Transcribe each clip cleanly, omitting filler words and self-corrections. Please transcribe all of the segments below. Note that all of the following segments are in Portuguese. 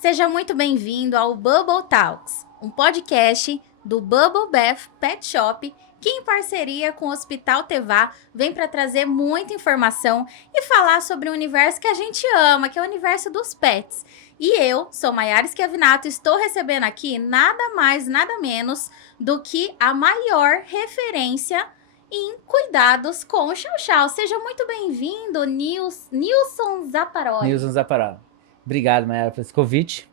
Seja muito bem-vindo ao Bubble Talks, um podcast do Bubble Bath Pet Shop, que em parceria com o Hospital Tevá vem para trazer muita informação e falar sobre o universo que a gente ama, que é o universo dos pets. E eu, sou Maiara Schiavinato, estou recebendo aqui nada mais, nada menos do que a maior referência em cuidados com o Chow Chow. Seja muito bem-vindo, Nilson Zaparoli. Nilson Zaparado. Obrigado, Mayara, por esse convite.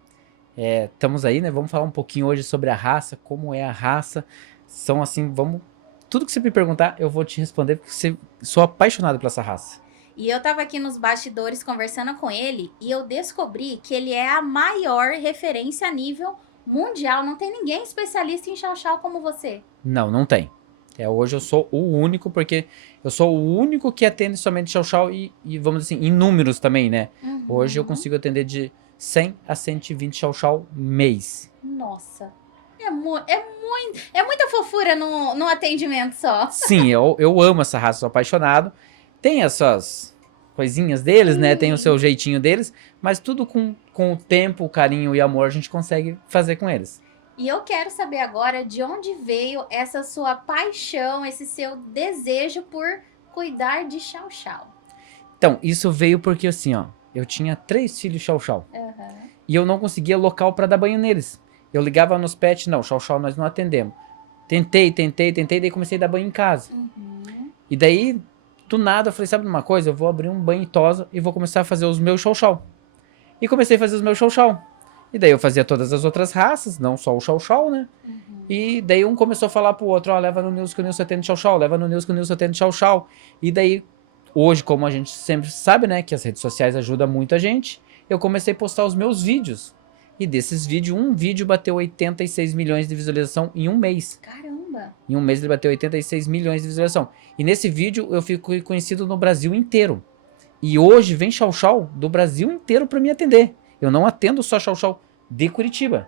Estamos aí, né? Vamos falar um pouquinho hoje sobre a raça, como é a raça. São assim, vamos... Tudo que você me perguntar, eu vou te responder, porque sou apaixonado por essa raça. E eu tava aqui nos bastidores conversando com ele e eu descobri que ele é a maior referência a nível mundial. Não tem ninguém especialista em Chow Chow como você. Não tem. Hoje eu sou o único, porque eu sou o único que atende somente Chow Chow e vamos dizer assim, em números também, né? Hoje eu consigo atender de 100 a 120 Chow Chow mês. Nossa, é muita fofura no atendimento só. Sim, eu amo essa raça, sou apaixonado. Tem essas coisinhas deles, né? Tem o seu jeitinho deles, mas tudo com o tempo, o carinho e amor a gente consegue fazer com eles. E eu quero saber agora de onde veio essa sua paixão, esse seu desejo por cuidar de Chow Chow. Então, isso veio porque assim, ó, eu tinha 3 filhos Chow Chow. E eu não conseguia local para dar banho neles. Eu ligava nos pets, não, Chow Chow nós não atendemos. Tentei, daí comecei a dar banho em casa. E daí, do nada, eu falei, sabe de uma coisa? Eu vou abrir um banho e tosa e vou começar a fazer os meus Chow Chow. E comecei a fazer os meus Chow Chow. E daí eu fazia todas as outras raças, não só o Chow Chow, né? E daí um começou a falar pro outro, ó, leva no Nilson que o Nilson atende Chow Chow, leva no Nilson que o Nilson atende Chow Chow. E daí, hoje, como a gente sempre sabe, né, que as redes sociais ajudam muito a gente, eu comecei a postar os meus vídeos. E desses vídeos, um vídeo bateu 86 milhões de visualização em um mês. Caramba! Em um mês ele bateu 86 milhões de visualização. E nesse vídeo eu fico conhecido no Brasil inteiro. E hoje vem Chow Chow do Brasil inteiro para me atender. Eu não atendo só Chow Chow de Curitiba.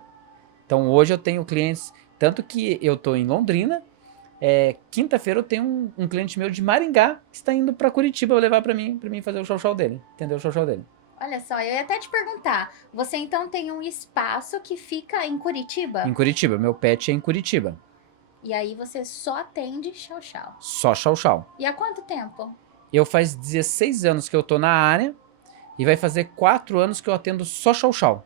Então hoje eu tenho clientes, tanto que eu tô em Londrina, quinta-feira eu tenho um cliente meu de Maringá que está indo para Curitiba eu levar para mim fazer o Chow Chow dele, entender o Chow Chow dele. Olha só, eu ia até te perguntar, você então tem um espaço que fica em Curitiba? Em Curitiba, meu pet é em Curitiba. E aí você só atende Chow Chow? Só Chow Chow. E há quanto tempo? Eu faz 16 anos que eu tô na área e vai fazer 4 anos que eu atendo só Chow Chow.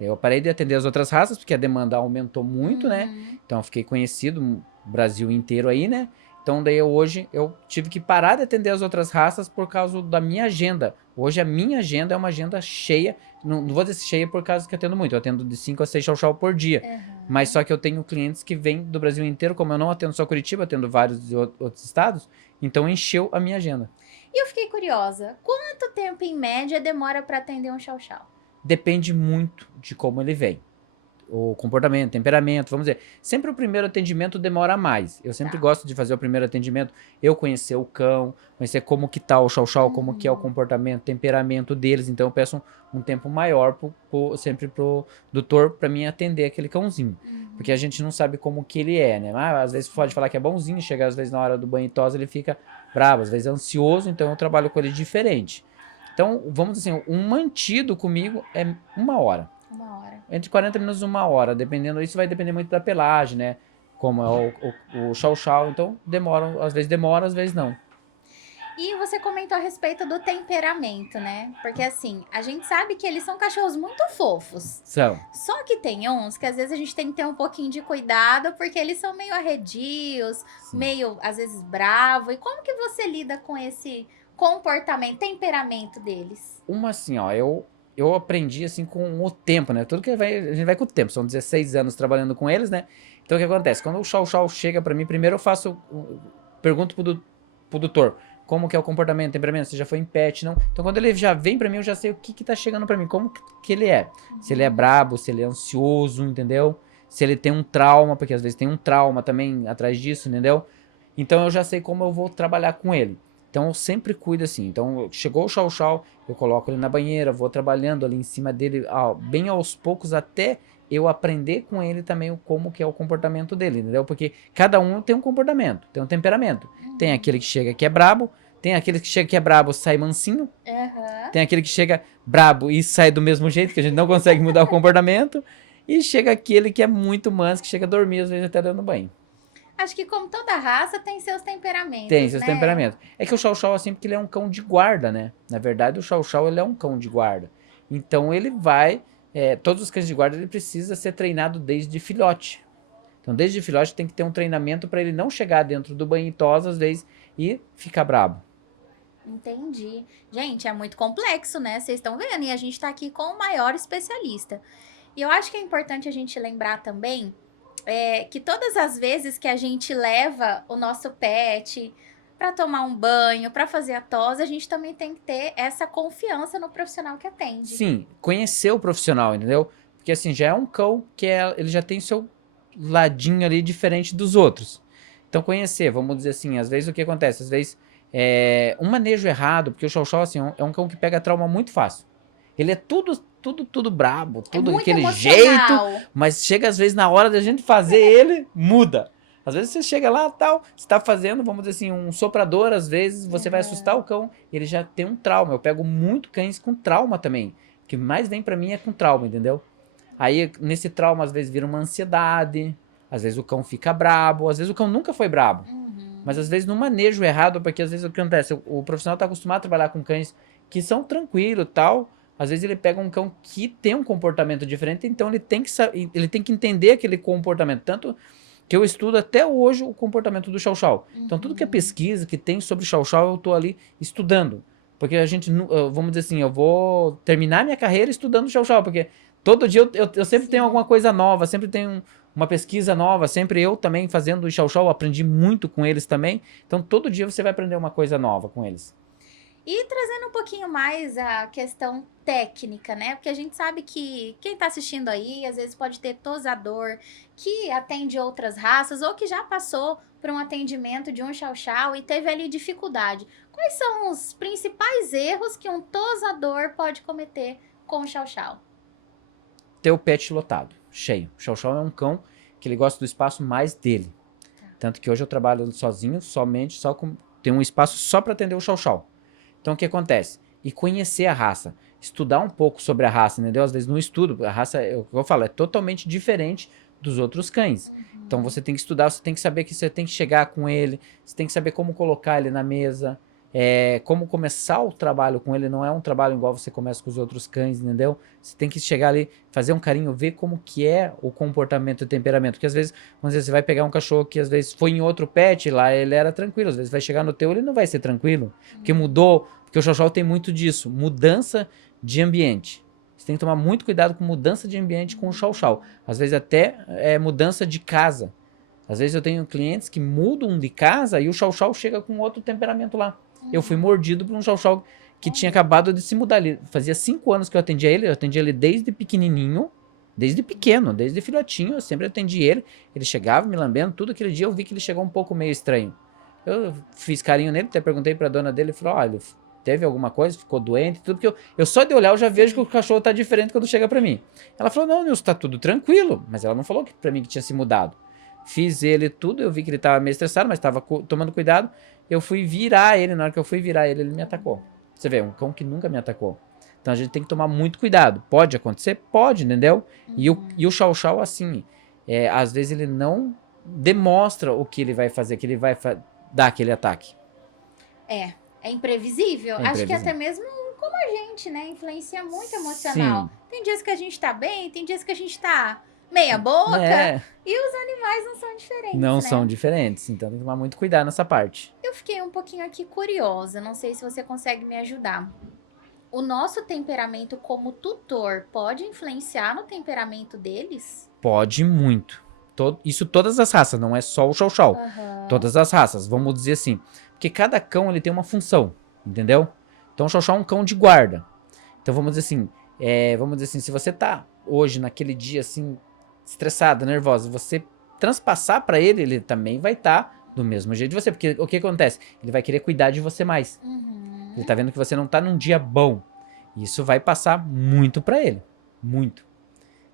Eu parei de atender as outras raças porque a demanda aumentou muito, né? Então eu fiquei conhecido no Brasil inteiro aí, né? Então daí hoje eu tive que parar de atender as outras raças por causa da minha agenda. Hoje a minha agenda é uma agenda cheia. Não vou dizer cheia por causa que eu atendo muito. Eu atendo de 5 a 6 Chow Chow por dia. Mas só que eu tenho clientes que vêm do Brasil inteiro. Como eu não atendo só Curitiba, atendo vários de outros estados. Então encheu a minha agenda. E eu fiquei curiosa. Quanto tempo em média demora para atender um Chow Chow? Depende muito de como ele vem. O comportamento, temperamento, vamos dizer. Sempre o primeiro atendimento demora mais. Eu sempre gosto de fazer o primeiro atendimento, eu conhecer o cão, conhecer como que tá o Chow Chow, como que é o comportamento, temperamento deles. Então eu peço um tempo maior sempre pro doutor para mim atender aquele cãozinho. Porque a gente não sabe como que ele é, né? Às vezes pode falar que é bonzinho, chega às vezes na hora do banho e tosa ele fica bravo, às vezes é ansioso, então eu trabalho com ele diferente. Então, vamos dizer assim, um mantido comigo é 1 hora. 1 hora. Entre 40 minutos e 1 hora, dependendo, isso vai depender muito da pelagem, né? Como é o Chow Chow, então às vezes não. E você comentou a respeito do temperamento, né? Porque assim, a gente sabe que eles são cachorros muito fofos. São. Só que tem uns que às vezes a gente tem que ter um pouquinho de cuidado, porque eles são meio arredios, meio, às vezes, bravo. E como que você lida com esse comportamento, temperamento deles? Assim, ó, eu aprendi assim com o tempo, né? Tudo que a gente vai com o tempo. São 16 anos trabalhando com eles, né? Então o que acontece? Quando o Chow Chow chega pra mim, primeiro pergunto pro doutor como que é o comportamento, temperamento, se já foi em pet, não. Então quando ele já vem pra mim, eu já sei o que tá chegando pra mim, como que ele é. Se ele é brabo, se ele é ansioso, entendeu? Se ele tem um trauma, porque às vezes tem um trauma também atrás disso, entendeu? Então eu já sei como eu vou trabalhar com ele. Então eu sempre cuido assim. Então chegou o Chow Chow, eu coloco ele na banheira, vou trabalhando ali em cima dele, bem aos poucos, até eu aprender com ele também como que é o comportamento dele, entendeu? Porque cada um tem um comportamento, tem um temperamento. Tem aquele que chega que é brabo, Tem aquele que chega que é brabo, sai mansinho. Uhum. Tem aquele que chega brabo e sai do mesmo jeito, que a gente não consegue mudar o comportamento. E chega aquele que é muito manso, que chega a dormir, às vezes até dando banho. Acho que como toda raça tem seus temperamentos, Tem seus né? temperamentos. É que o Chow Chow, assim, porque ele é um cão de guarda, né? Na verdade, o Chow Chow, ele é um cão de guarda. Então, ele vai... todos os cães de guarda, ele precisa ser treinado desde filhote. Então, desde filhote, tem que ter um treinamento para ele não chegar dentro do banho e tosa, às vezes, e ficar brabo. Entendi. Gente, é muito complexo, né? Vocês estão vendo? E a gente tá aqui com o maior especialista. E eu acho que é importante a gente lembrar também que todas as vezes que a gente leva o nosso pet para tomar um banho, para fazer a tosa, a gente também tem que ter essa confiança no profissional que atende. Sim, conhecer o profissional, entendeu? Porque assim, já é um cão que ele já tem seu ladinho ali diferente dos outros. Então conhecer, vamos dizer assim, às vezes o que acontece? Às vezes um manejo errado, porque o Chow Chow assim, é um cão que pega trauma muito fácil. Ele é tudo brabo, tudo daquele jeito, mas chega às vezes na hora da gente fazer ele, muda. Às vezes você chega lá, tal, você tá fazendo, vamos dizer assim, um soprador, às vezes você vai assustar o cão, ele já tem um trauma. Eu pego muito cães com trauma também. O que mais vem pra mim é com trauma, entendeu? Aí, nesse trauma, às vezes vira uma ansiedade, às vezes o cão fica brabo, às vezes o cão nunca foi brabo. Mas às vezes no manejo errado, porque às vezes o que acontece, o profissional tá acostumado a trabalhar com cães que são tranquilos e tal, às vezes ele pega um cão que tem um comportamento diferente, então ele tem que entender aquele comportamento. Tanto que eu estudo até hoje o comportamento do Chow Chow. Então tudo que é pesquisa que tem sobre Chow Chow, eu tô ali estudando. Porque a gente, vamos dizer assim, eu vou terminar minha carreira estudando Chow Chow, porque todo dia eu sempre tenho alguma coisa nova, sempre tenho uma pesquisa nova, sempre eu também fazendo o Chow Chow, aprendi muito com eles também. Então todo dia você vai aprender uma coisa nova com eles. E trazendo um pouquinho mais a questão técnica, né? Porque a gente sabe que quem tá assistindo aí, às vezes pode ter tosador que atende outras raças ou que já passou por um atendimento de um Chow Chow e teve ali dificuldade. Quais são os principais erros que um tosador pode cometer com o Chow Chow? Ter o pet lotado, cheio. O Chow Chow é um cão que ele gosta do espaço mais dele. Tanto que hoje eu trabalho sozinho, tem um espaço só para atender o Chow Chow. Então, o que acontece? E conhecer a raça. Estudar um pouco sobre a raça, entendeu? Às vezes no estudo, a raça, eu falo, é totalmente diferente dos outros cães. Então, você tem que estudar, você tem que saber que você tem que chegar com ele, você tem que saber como colocar ele na mesa, como começar o trabalho com ele. Não é um trabalho igual você começa com os outros cães, entendeu? Você tem que chegar ali, fazer um carinho, ver como que é o comportamento e o temperamento. Porque às vezes, vamos dizer, você vai pegar um cachorro que às vezes foi em outro pet, lá ele era tranquilo. Às vezes vai chegar no teu, ele não vai ser tranquilo. Porque mudou, porque o Chow Chow tem muito disso, mudança de ambiente. Você tem que tomar muito cuidado com mudança de ambiente com o Chow Chow. Às vezes até mudança de casa. Às vezes eu tenho clientes que mudam de casa e o Chow Chow chega com outro temperamento lá. Eu fui mordido por um Chow Chow que tinha acabado de se mudar. Fazia 5 anos que eu atendia ele desde pequenininho, desde pequeno, desde filhotinho, eu sempre atendi ele. Ele chegava me lambendo, tudo aquele dia eu vi que ele chegou um pouco meio estranho. Eu fiz carinho nele, até perguntei pra dona dele, ele falou, olha, teve alguma coisa, ficou doente, tudo, porque eu só de olhar eu já vejo que o cachorro tá diferente quando chega pra mim. Ela falou, não, Nilson, tá tudo tranquilo, mas ela não falou pra mim que tinha se mudado. Fiz ele tudo, eu vi que ele tava meio estressado, mas tava tomando cuidado. Eu fui virar ele, na hora que eu fui virar ele, ele me atacou. Você vê, um cão que nunca me atacou. Então a gente tem que tomar muito cuidado. Pode acontecer? Pode, entendeu? E o Chow Chow, assim, às vezes ele não demonstra o que ele vai fazer, que ele vai dar aquele ataque. É imprevisível. Acho que até mesmo como a gente, né? Influencia muito emocional. Sim. Tem dias que a gente tá bem, tem dias que a gente tá meia boca. E os animais não são diferentes, Não né? são diferentes, então tem que tomar muito cuidado nessa parte. Eu fiquei um pouquinho aqui curiosa, não sei se você consegue me ajudar. O nosso temperamento como tutor pode influenciar no temperamento deles? Pode muito. Isso todas as raças, não é só o Chow Chow. Todas as raças, vamos dizer assim. Porque cada cão ele tem uma função, entendeu? Então o Chow Chow é um cão de guarda. Então vamos dizer assim, se você tá hoje naquele dia assim, estressada, nervosa, você transpassar pra ele, ele também vai estar do mesmo jeito de você. Porque o que acontece? Ele vai querer cuidar de você mais. Ele tá vendo que você não tá num dia bom. Isso vai passar muito pra ele. Muito.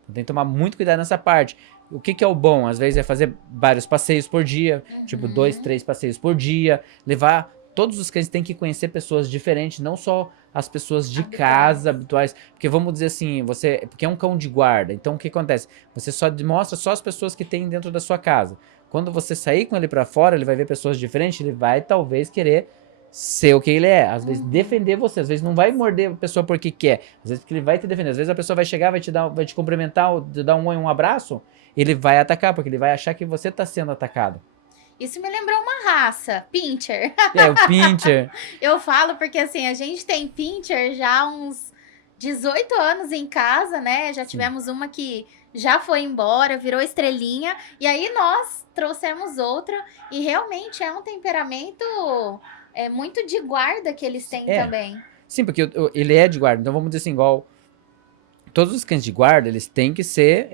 Então tem que tomar muito cuidado nessa parte. O que é o bom? Às vezes é fazer vários passeios por dia. Tipo 2, 3 passeios por dia. Levar todos os cães têm que conhecer pessoas diferentes, não só as pessoas de casa, habituais. Porque vamos dizer assim, porque é um cão de guarda. Então o que acontece? Você só mostra só as pessoas que tem dentro da sua casa. Quando você sair com ele pra fora, ele vai ver pessoas diferentes, ele vai talvez querer ser o que ele é. Às vezes defender você, às vezes não vai morder a pessoa porque quer. Às vezes porque ele vai te defender. Às vezes a pessoa vai chegar, vai te cumprimentar, te dar um oi, um abraço, ele vai atacar, porque ele vai achar que você tá sendo atacado. Isso me lembrou uma raça, Pinscher. É, o Pinscher. Eu falo porque, assim, a gente tem Pinscher já há uns 18 anos em casa, né? Já tivemos uma que já foi embora, virou estrelinha. E aí nós trouxemos outra. E realmente é um temperamento muito de guarda que eles têm também. Sim, porque ele é de guarda. Então vamos dizer assim, igual... Todos os cães de guarda, eles têm que ser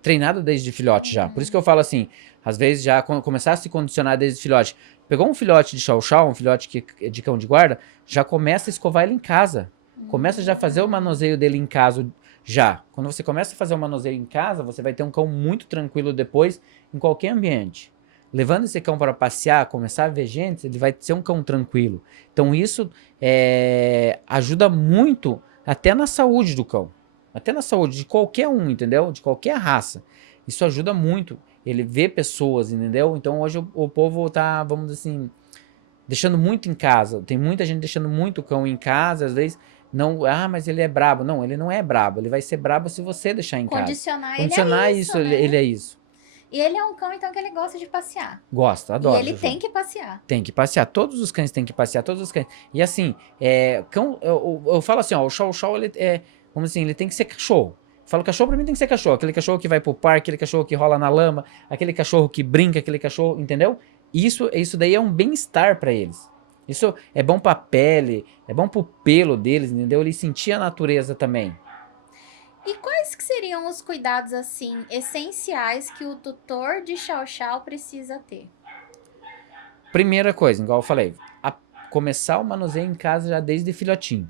treinados desde filhote já. Por isso que eu falo assim, às vezes já começar a se condicionar desde filhote. Pegou um filhote de chow-chow, um filhote de cão de guarda, já começa a escovar ele em casa. Começa já a fazer o manuseio dele em casa já. Quando você começa a fazer o manuseio em casa, você vai ter um cão muito tranquilo depois em qualquer ambiente. Levando esse cão para passear, começar a ver gente, ele vai ser um cão tranquilo. Então isso ajuda muito até na saúde do cão. Até na saúde de qualquer um, entendeu? De qualquer raça. Isso ajuda muito. Ele vê pessoas, entendeu? Então hoje o povo tá, vamos dizer assim, deixando muito em casa. Tem muita gente deixando muito cão em casa, às vezes não, mas ele é brabo. Não, ele não é brabo. Ele vai ser brabo se você deixar em casa. Condicionar isso, né? Ele é isso. E ele é um cão, então, que ele gosta de passear. Gosta, adora. E ele tem que passear. Tem que passear. Todos os cães têm que passear, todos os cães. E assim, cão, eu falo assim, ó, o chow-chow, ele vamos assim, ele tem que ser cachorro. Eu falo, cachorro pra mim tem que ser cachorro. Aquele cachorro que vai pro parque, aquele cachorro que rola na lama, aquele cachorro que brinca, aquele cachorro, entendeu? Isso daí é um bem-estar pra eles. Isso é bom pra pele, é bom pro pelo deles, entendeu? Ele sentir a natureza também. E quais que seriam os cuidados, assim, essenciais que o tutor de chow-chow precisa ter? Primeira coisa, igual eu falei, começar o manuseio em casa já desde filhotinho.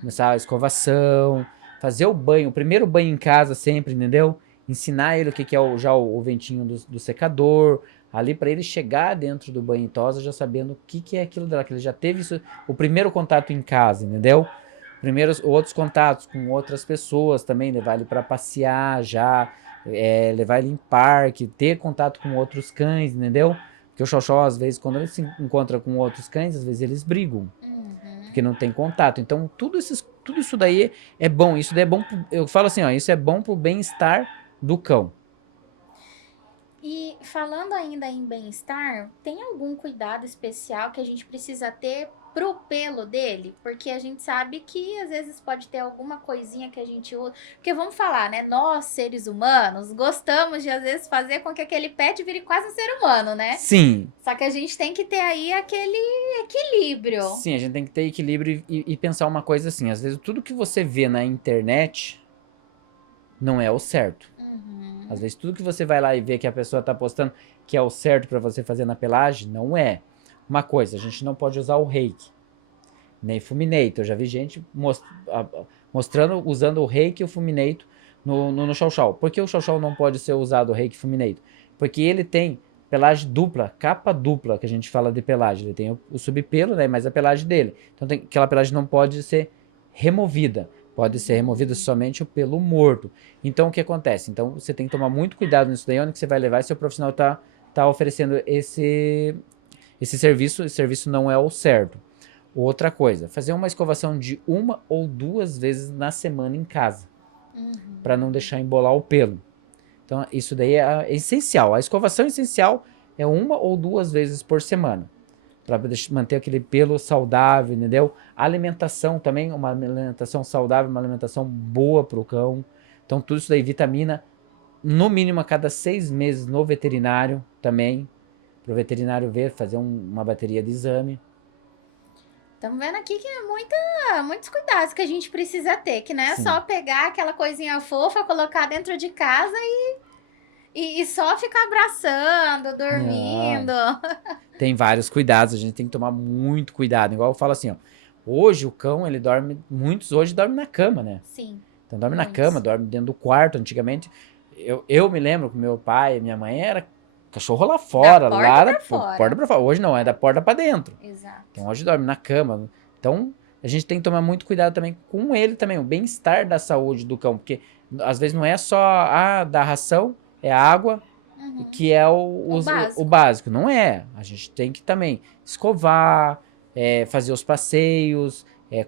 Começar a escovação, fazer o banho, o primeiro banho em casa sempre, entendeu? Ensinar ele o que é já o ventinho do secador, ali para ele chegar dentro do banho e tosa já sabendo o que é aquilo dela, que ele já teve isso, o primeiro contato em casa, entendeu? Primeiros outros contatos com outras pessoas também, levar ele para passear já, levar ele em parque, ter contato com outros cães, entendeu? Porque o chow-chow, às vezes, quando ele se encontra com outros cães, às vezes eles brigam. Porque não tem contato. Então, tudo isso daí é bom. Isso daí é bom, eu falo assim, ó, isso é bom pro bem-estar do cão. E falando ainda em bem-estar, tem algum cuidado especial que a gente precisa ter pro pelo dele? Porque a gente sabe que às vezes pode ter alguma coisinha que a gente usa. Porque vamos falar, né? Nós, seres humanos, gostamos de às vezes fazer com que aquele pet vire quase um ser humano, né? Sim. Só que a gente tem que ter aí aquele equilíbrio. Sim, a gente tem que ter equilíbrio e pensar uma coisa assim. Às vezes tudo que você vê na internet não é o certo. Às vezes tudo que você vai lá e vê que a pessoa tá postando que é o certo para você fazer na pelagem, não é. Uma coisa, a gente não pode usar o reiki, nem fuminator. Eu já vi gente mostrando, usando o reiki e o fuminator no chow-chow. Por que o chow-chow não pode ser usado o reiki e fuminator? Porque ele tem pelagem dupla, capa dupla, que a gente fala de pelagem. Ele tem o subpelo, né, mas a pelagem dele. Então aquela pelagem não pode ser removida. Pode ser removido somente o pelo morto. Então, o que acontece? Então, você tem que tomar muito cuidado nisso daí, onde que você vai levar, e seu profissional tá oferecendo esse serviço. Esse serviço não é o certo. Outra coisa, fazer uma escovação de 1 ou 2 vezes na semana em casa. Para não deixar embolar o pelo. Então, isso daí é essencial. A escovação essencial é 1 ou 2 vezes por semana. Para manter aquele pelo saudável, entendeu? A alimentação também, uma alimentação saudável, uma alimentação boa para o cão. Então, tudo isso daí, vitamina, no mínimo a cada 6 meses no veterinário também. Para o veterinário ver, fazer uma bateria de exame. Estamos vendo aqui que é muitos cuidados que a gente precisa ter, que não é só pegar aquela coisinha fofa, colocar dentro de casa e só ficar abraçando, dormindo. Tem vários cuidados, a gente tem que tomar muito cuidado. Igual eu falo assim, ó, hoje o cão, ele dorme, muitos hoje dormem na cama, né? Sim. Então dorme na cama, dorme dentro do quarto. Antigamente, eu me lembro que meu pai e minha mãe era cachorro lá fora, Da lá porta da pra fora. porta pra fora. Hoje não, é da porta pra dentro. Exato. Então hoje dorme na cama. Então a gente tem que tomar muito cuidado também com ele também, o bem-estar da saúde do cão, porque às vezes não é só dar ração, é a água, que é o básico. Não é. A gente tem que também escovar, fazer os passeios,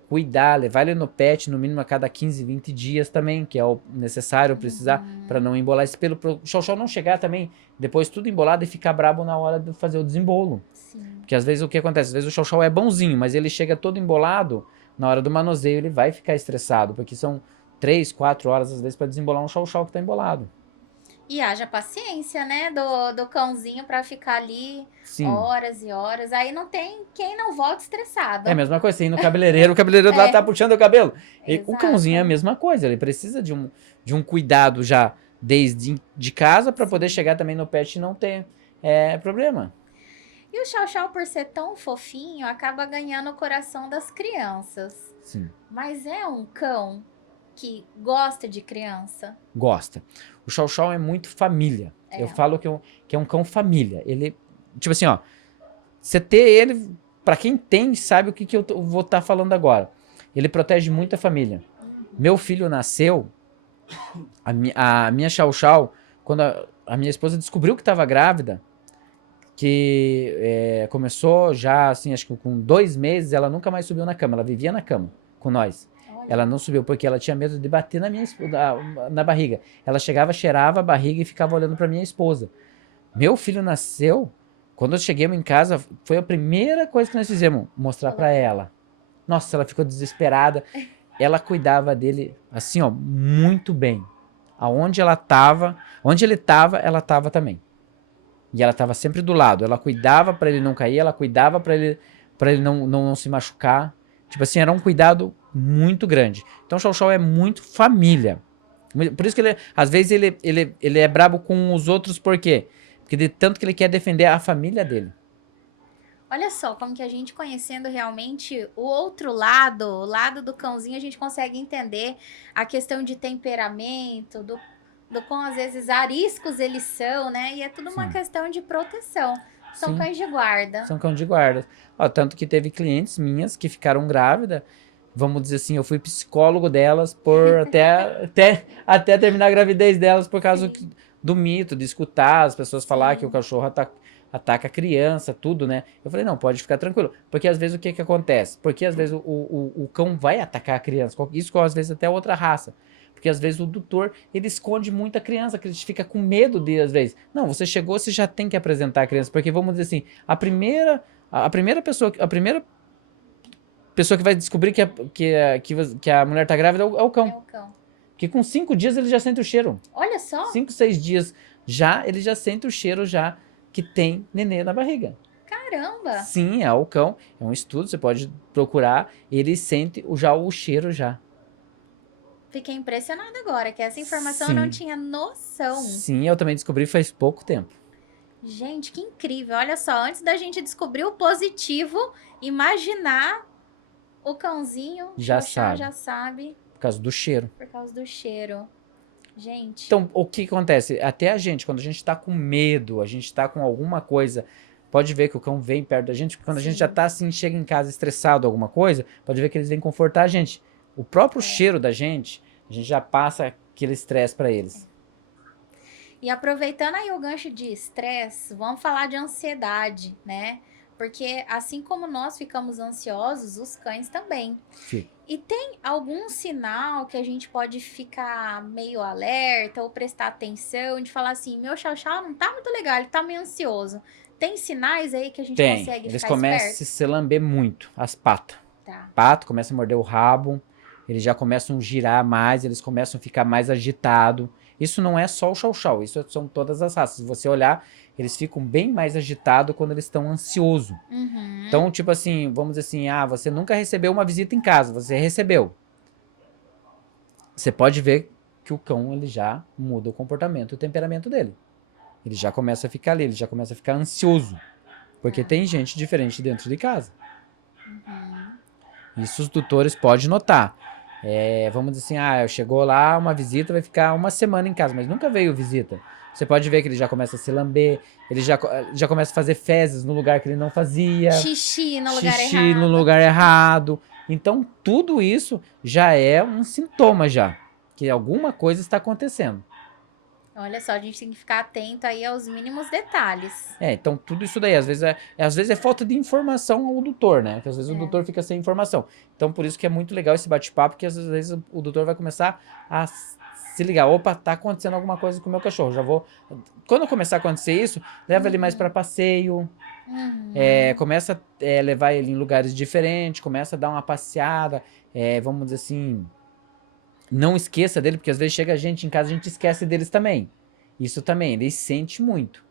cuidar, levar ele no pet no mínimo a cada 15, 20 dias também, que é o necessário precisar para não embolar esse pelo, pro Chow não chegar também depois tudo embolado e ficar brabo na hora de fazer o desembolo. Sim. Porque às vezes o que acontece? Às vezes o Chow é bonzinho, mas ele chega todo embolado, na hora do manuseio ele vai ficar estressado, porque são 3, 4 horas às vezes para desembolar um Chow que tá embolado. E haja paciência, né, do cãozinho pra ficar ali Sim. horas e horas. Aí não tem quem não volte estressado. É a mesma coisa, você ir no cabeleireiro, o cabeleireiro lá tá puxando o cabelo. O cãozinho é a mesma coisa, ele precisa de um cuidado já desde de casa para poder chegar também no pet e não ter problema. E o Chow, por ser tão fofinho, acaba ganhando o coração das crianças. Sim. Mas é um cão que gosta de criança? Gosta. O Chow é muito família. Eu falo que é um cão família. Ele, tipo assim, ó, você ter ele, pra quem tem, sabe o que eu vou estar falando agora. Ele protege muito a família. Meu filho nasceu, a minha Chow, quando a minha esposa descobriu que estava grávida, que começou já, assim, acho que com 2 meses, ela nunca mais subiu na cama. Ela vivia na cama com nós. Ela não subiu porque ela tinha medo de bater na barriga. Ela chegava, cheirava a barriga e ficava olhando para minha esposa. Meu filho nasceu, quando eu cheguei em casa, foi a primeira coisa que nós fizemos, mostrar para ela. Nossa, ela ficou desesperada. Ela cuidava dele, assim, ó, muito bem. Aonde ela tava, onde ele tava, ela tava também. E ela tava sempre do lado. Ela cuidava para ele não cair, ela cuidava para ele não se machucar. Tipo assim, era um cuidado muito grande. Então o Chow é muito família. Por isso que ele, às vezes ele é brabo com os outros, por quê? Porque de tanto que ele quer defender a família dele. Olha só, como que a gente conhecendo realmente o outro lado, o lado do cãozinho, a gente consegue entender a questão de temperamento, do quão às vezes ariscos eles são, né? E é tudo uma questão de proteção. São cães de guarda. São cães de guarda. Ó, tanto que teve clientes minhas que ficaram grávidas. Vamos dizer assim, eu fui psicólogo delas por até terminar a gravidez delas por causa do mito, de escutar as pessoas falar que o cachorro ataca a criança, tudo, né? Eu falei, não, pode ficar tranquilo. Porque às vezes o que acontece? Porque às vezes o cão vai atacar a criança. Isso às vezes até outra raça. Porque às vezes o tutor, ele esconde muito a criança, que a gente fica com medo de, às vezes. Não, você chegou, você já tem que apresentar a criança. Porque vamos dizer assim, a primeira pessoa que vai descobrir que a mulher tá grávida é o cão. É o cão. Porque com 5 dias ele já sente o cheiro. Olha só. 5, 6 dias ele já sente o cheiro já que tem nenê na barriga. Caramba! Sim, é o cão. É um estudo, você pode procurar. Ele sente já o cheiro já. Fiquei impressionada agora, que essa informação eu não tinha noção. Sim, eu também descobri faz pouco tempo. Gente, que incrível. Olha só, antes da gente descobrir o positivo, imaginar o cãozinho já sabe. Por causa do cheiro. Por causa do cheiro. Gente. Então, o que acontece? Até a gente, quando a gente tá com medo, a gente tá com alguma coisa, pode ver que o cão vem perto da gente, porque quando a gente já tá assim, chega em casa estressado, alguma coisa, pode ver que eles vêm confortar a gente. O próprio cheiro da gente, a gente já passa aquele estresse para eles. E aproveitando aí o gancho de estresse, vamos falar de ansiedade, né? Porque assim como nós ficamos ansiosos, os cães também. Fica. E tem algum sinal que a gente pode ficar meio alerta ou prestar atenção de falar assim, meu Chow não tá muito legal, ele tá meio ansioso. Tem sinais aí que a gente consegue ficar Eles começam a se lamber muito, as patas. Tá. Pato começa a morder o rabo, eles já começam a girar mais, eles começam a ficar mais agitados. Isso não é só o Chow, isso são todas as raças. Se você olhar, eles ficam bem mais agitados quando eles estão ansiosos. Então, tipo assim, vamos dizer assim, você nunca recebeu uma visita em casa, você recebeu. Você pode ver que o cão, ele já muda o comportamento, o temperamento dele. Ele já começa a ficar ali, ele já começa a ficar ansioso. Porque tem gente diferente dentro de casa. Isso os tutores podem notar. Vamos dizer assim, chegou lá, uma visita, vai ficar uma semana em casa, mas nunca veio visita. Você pode ver que ele já começa a se lamber, ele já começa a fazer fezes no lugar que ele não fazia. Xixi no lugar Xixi errado. no lugar errado. Então, tudo isso já é um sintoma já, que alguma coisa está acontecendo. Olha só, a gente tem que ficar atento aí aos mínimos detalhes. Então tudo isso daí, às vezes é falta de informação ao doutor, né? Que às vezes o doutor fica sem informação. Então por isso que é muito legal esse bate-papo, porque às vezes o doutor vai começar a se ligar. Opa, tá acontecendo alguma coisa com o meu cachorro. Quando começar a acontecer isso, leva ele mais para passeio. Começa a levar ele em lugares diferentes, começa a dar uma passeada. Vamos dizer assim, não esqueça dele, porque às vezes chega a gente em casa, a gente esquece deles também. Isso também, ele sente muito.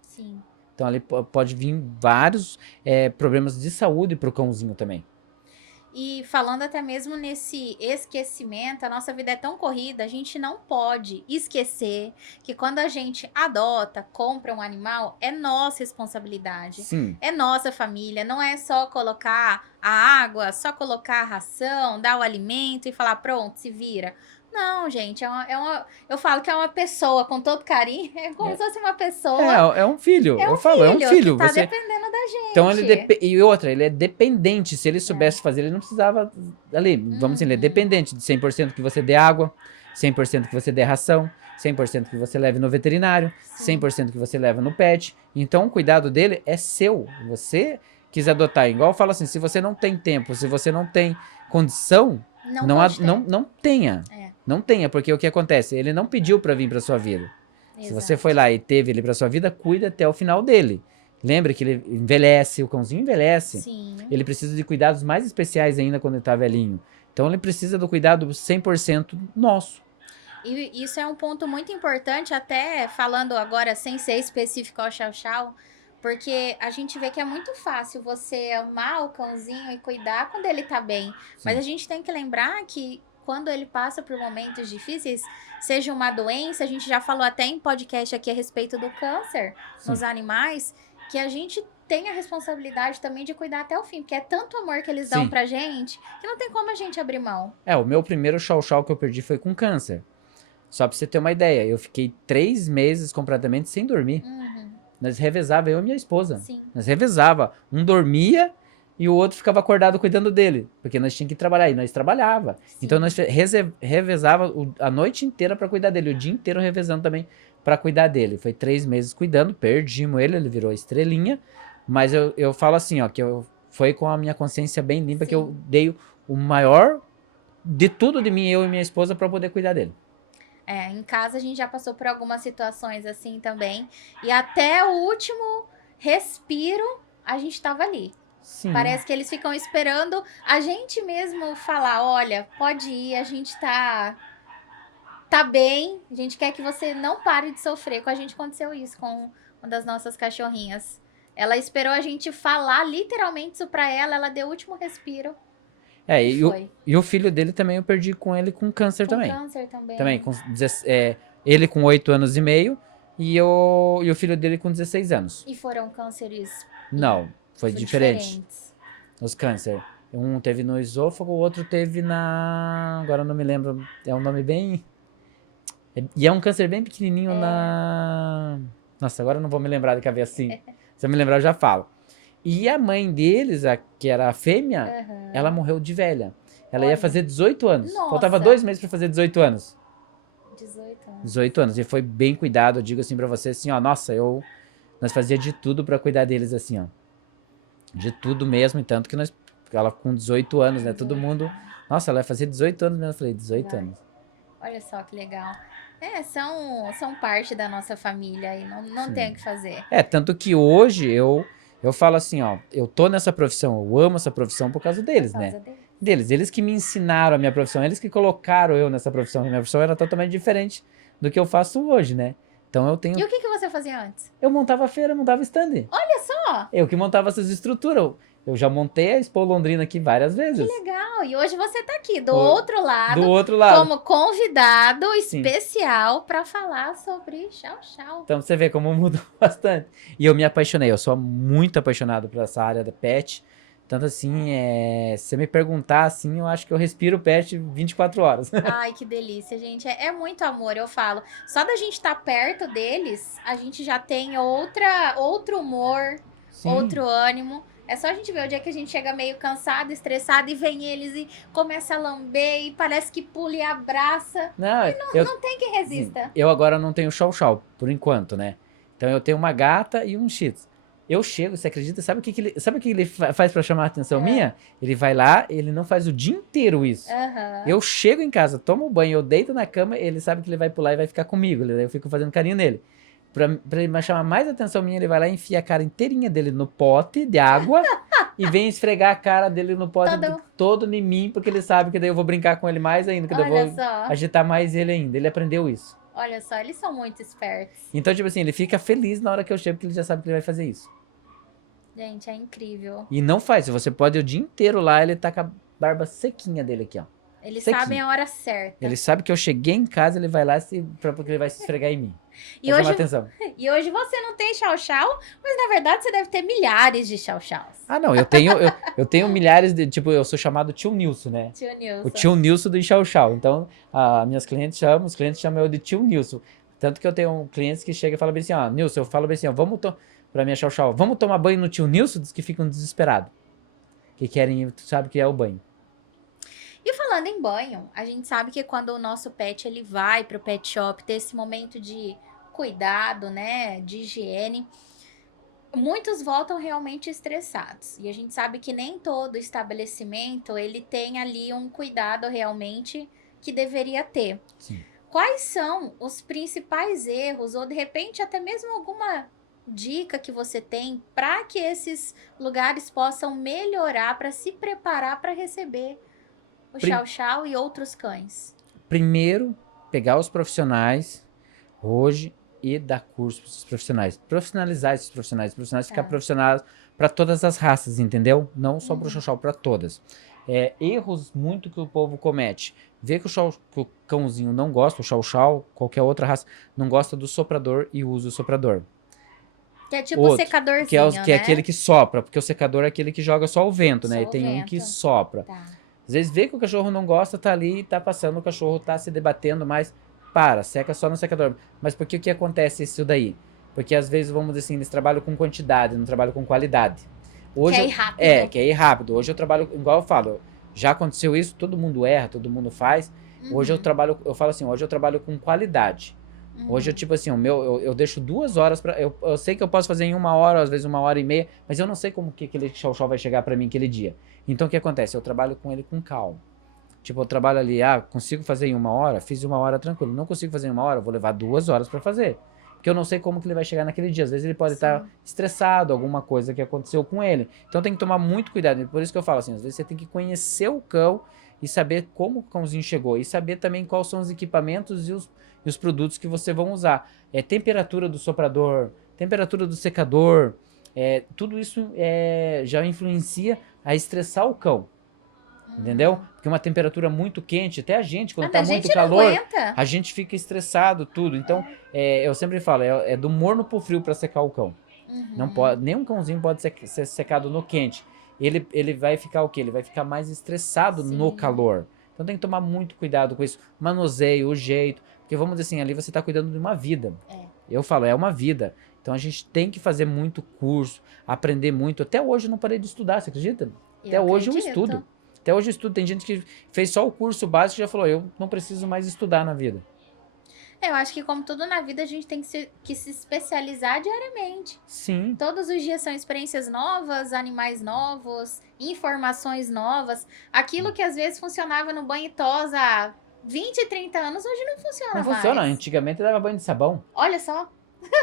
Sim. Então ali pode vir vários problemas de saúde pro cãozinho também. E falando até mesmo nesse esquecimento, a nossa vida é tão corrida, a gente não pode esquecer que quando a gente adota, compra um animal, é nossa responsabilidade. Sim. É nossa família, não é só colocar a água, só colocar a ração, dar o alimento e falar, pronto, se vira. Não, gente, eu falo que é uma pessoa com todo carinho, é como se fosse uma pessoa. É um filho, É um filho. Que tá dependendo da gente. Então e outra, ele é dependente. Se ele soubesse fazer, ele não precisava ali. Vamos dizer, ele é dependente de 100% que você dê água, 100% que você dê ração, 100% que você leve no veterinário, 100% que você leva no pet. Então o cuidado dele é seu. Você quis adotar. Igual eu falo assim, se você não tem tempo, se você não tem condição, não tenha. Não tenha, porque o que acontece? Ele não pediu pra vir pra sua vida. Exato. Se você foi lá e teve ele pra sua vida, cuida até o final dele. Lembre que ele envelhece, o cãozinho envelhece. Sim. Ele precisa de cuidados mais especiais ainda quando ele tá velhinho. Então ele precisa do cuidado 100% nosso. E isso é um ponto muito importante, até falando agora sem ser específico ao Chow, porque a gente vê que é muito fácil você amar o cãozinho e cuidar quando ele tá bem. Sim. Mas a gente tem que lembrar que quando ele passa por momentos difíceis, seja uma doença, a gente já falou até em podcast aqui a respeito do câncer nos animais, que a gente tem a responsabilidade também de cuidar até o fim, porque é tanto amor que eles dão pra gente, que não tem como a gente abrir mão. O meu primeiro Chow que eu perdi foi com câncer. Só pra você ter uma ideia, eu fiquei 3 meses completamente sem dormir. Nós revezava, eu e minha esposa. Sim. Nós revezava. Um dormia e o outro ficava acordado cuidando dele. Porque nós tínhamos que trabalhar. E nós trabalhava. Sim. Então nós revezava a noite inteira pra cuidar dele. O dia inteiro revezando também pra cuidar dele. Foi 3 meses cuidando. Perdimos ele virou estrelinha. Mas eu falo assim, ó, que foi com a minha consciência bem limpa. Sim. Que eu dei o maior de tudo de mim, eu e minha esposa, pra poder cuidar dele. Em casa a gente já passou por algumas situações assim também. E até o último respiro, a gente tava ali. Sim. Parece que eles ficam esperando a gente mesmo falar, olha, pode ir, a gente tá bem. A gente quer que você não pare de sofrer. Com a gente aconteceu isso com uma das nossas cachorrinhas. Ela esperou a gente falar literalmente isso pra ela, ela deu o último respiro. E o filho dele também eu perdi com ele com câncer também. Com câncer também. Também, ele com 8 anos e meio e o filho dele com 16 anos. E foram cânceres? Não, foi diferente. Os câncer. Um teve no esôfago, o outro teve na... Agora eu não me lembro, é um nome bem... E é um câncer bem pequenininho na... Nossa, agora eu não vou me lembrar de cabeça assim. Se eu me lembrar eu já falo. E a mãe deles, que era a fêmea, ela morreu de velha. Ela ia fazer 18 anos. Nossa. Faltava 2 meses pra fazer 18 anos. 18 anos. E foi bem cuidado, eu digo assim pra você, assim, ó, nossa, nós fazia de tudo pra cuidar deles, assim, ó. De tudo mesmo, e tanto que ela com 18 anos, né, todo mundo, nossa, ela ia fazer 18 anos mesmo, eu falei, 18 anos. Olha só que legal. São parte da nossa família e não tem o que fazer. Tanto que hoje eu falo assim, ó, eu tô nessa profissão, eu amo essa profissão por causa deles, né? Eles que me ensinaram a minha profissão, eles que colocaram eu nessa profissão. A minha profissão era totalmente diferente do que eu faço hoje, né? Então eu tenho... E o que você fazia antes? Eu montava feira, montava stand. Olha só! Eu que montava essas estruturas. Eu já montei a Expo Londrina aqui várias vezes. Que legal! E hoje você tá aqui, do outro lado. Como convidado especial para falar sobre Chow. Então você vê como mudou bastante. E eu me apaixonei, eu sou muito apaixonado por essa área da pet. Tanto assim, se você me perguntar assim, eu acho que eu respiro pet 24 horas. Ai, que delícia, gente. É muito amor, eu falo. Só da gente estar perto deles, a gente já tem outro humor, Sim. outro ânimo. É só a gente ver o dia que a gente chega meio cansado, estressado, e vem eles e começa a lamber, e parece que pula e abraça. Não, Não tem quem resista. eu agora não tenho chow-chow, por enquanto, né? Então eu tenho uma gata e um shih tzu. Eu chego, você acredita? Sabe o que ele faz pra chamar a atenção minha? Ele vai lá, ele não faz o dia inteiro isso. Aham. Eu chego em casa, tomo banho, eu deito na cama, ele sabe que ele vai pular e vai ficar comigo. Eu fico fazendo carinho nele. Pra ele chamar mais atenção minha, ele vai lá e enfia a cara inteirinha dele no pote de água e vem esfregar a cara dele no pote todo em mim, porque ele sabe que daí eu vou brincar com ele mais ainda, que daí eu Olha vou só. agitar mais ele ainda. Ele aprendeu isso. Olha só, eles são muito espertos. Então, tipo assim, ele fica feliz na hora que eu chego, porque ele já sabe que ele vai fazer isso. Gente, é incrível. E não faz, você pode ir o dia inteiro lá, ele tá com a barba sequinha dele aqui, ó. Eles Sequinho. sabem a hora certa. Ele sabe que eu cheguei em casa, ele vai lá porque ele vai se esfregar em mim. E hoje, atenção. E hoje você não tem chau-chau, mas na verdade você deve ter milhares de chau-chaus. Ah, não, eu tenho milhares de, tipo, eu sou chamado tio Nilson, né? Tio Nilson. O tio Nilson do chau-chau. Então, os clientes chamam eu de tio Nilson. Tanto que eu tenho clientes que chegam e falam bem assim, ó, Nilson, eu falo bem assim, ó, pra minha chau-chau, vamos tomar banho no tio Nilson? Diz que ficam desesperados. Que querem, tu sabe que é o banho. E falando em banho, a gente sabe que quando o nosso pet ele vai pro pet shop, ter esse momento de cuidado, né, de higiene, muitos voltam realmente estressados. E a gente sabe que nem todo estabelecimento ele tem ali um cuidado realmente que deveria ter. Sim. Quais são os principais erros ou de repente até mesmo alguma dica que você tem para que esses lugares possam melhorar para se preparar para receber o chau-chau e outros cães? Primeiro, pegar os profissionais hoje e dar curso para esses profissionais. Profissionalizar esses profissionais. Profissionais ficar profissionais para todas as raças, entendeu? Não só para o chau-chau, para todas. Erros muito que o povo comete. Vê que o cãozinho não gosta, o chau-chau, qualquer outra raça, não gosta do soprador e usa o soprador. Que é tipo o secadorzinho, que é aquele que sopra, porque o secador é aquele que joga só o vento, né? E tem um que sopra. Tá. Às vezes vê que o cachorro não gosta, tá ali, tá passando, o cachorro tá se debatendo, mas seca só no secador. Mas por que acontece isso daí? Porque às vezes, vamos dizer assim, eles trabalham com quantidade, não trabalham com qualidade. Hoje, quer ir rápido. Quer ir rápido. Hoje eu trabalho, igual eu falo, já aconteceu isso, todo mundo erra, todo mundo faz. Hoje eu falo assim, hoje eu trabalho com qualidade. Hoje eu, tipo assim, eu deixo 2 horas eu sei que eu posso fazer em 1 hora, às vezes 1h30, mas eu não sei como que aquele chau-chau vai chegar pra mim aquele dia. Então o que acontece? Eu trabalho com ele com calma. Tipo, eu trabalho ali, consigo fazer em 1 hora? Fiz em 1 hora tranquilo. Não consigo fazer em 1 hora? Eu vou levar 2 horas pra fazer. Porque eu não sei como que ele vai chegar naquele dia. Às vezes ele pode estar estressado, alguma coisa que aconteceu com ele. Então tem que tomar muito cuidado. Por isso que eu falo assim, às vezes você tem que conhecer o cão e saber como o cãozinho chegou. E saber também quais são os equipamentos e os produtos que você vão usar. Temperatura do soprador, temperatura do secador, tudo isso já influencia a estressar o cão. Entendeu? Porque uma temperatura muito quente, até a gente, quando tá muito calor, a gente fica estressado, tudo. Então, eu sempre falo, é do morno pro frio para secar o cão. Não pode, nenhum cãozinho pode ser secado no quente. Ele vai ficar o quê? Ele vai ficar mais estressado no calor. Então tem que tomar muito cuidado com isso. Manuseio, o jeito. Porque vamos dizer assim, ali você tá cuidando de uma vida. Eu falo, é uma vida. Então a gente tem que fazer muito curso, aprender muito. Até hoje eu não parei de estudar, você acredita? Até hoje eu estudo. Até hoje eu estudo. Tem gente que fez só o curso básico e já falou, eu não preciso mais estudar na vida. Eu acho que como tudo na vida, a gente tem que se especializar diariamente. Sim. Todos os dias são experiências novas, animais novos, informações novas. Aquilo que às vezes funcionava no banho e tosa há 20, 30 anos, hoje não funciona mais. Não funciona. Antigamente dava banho de sabão. Olha só.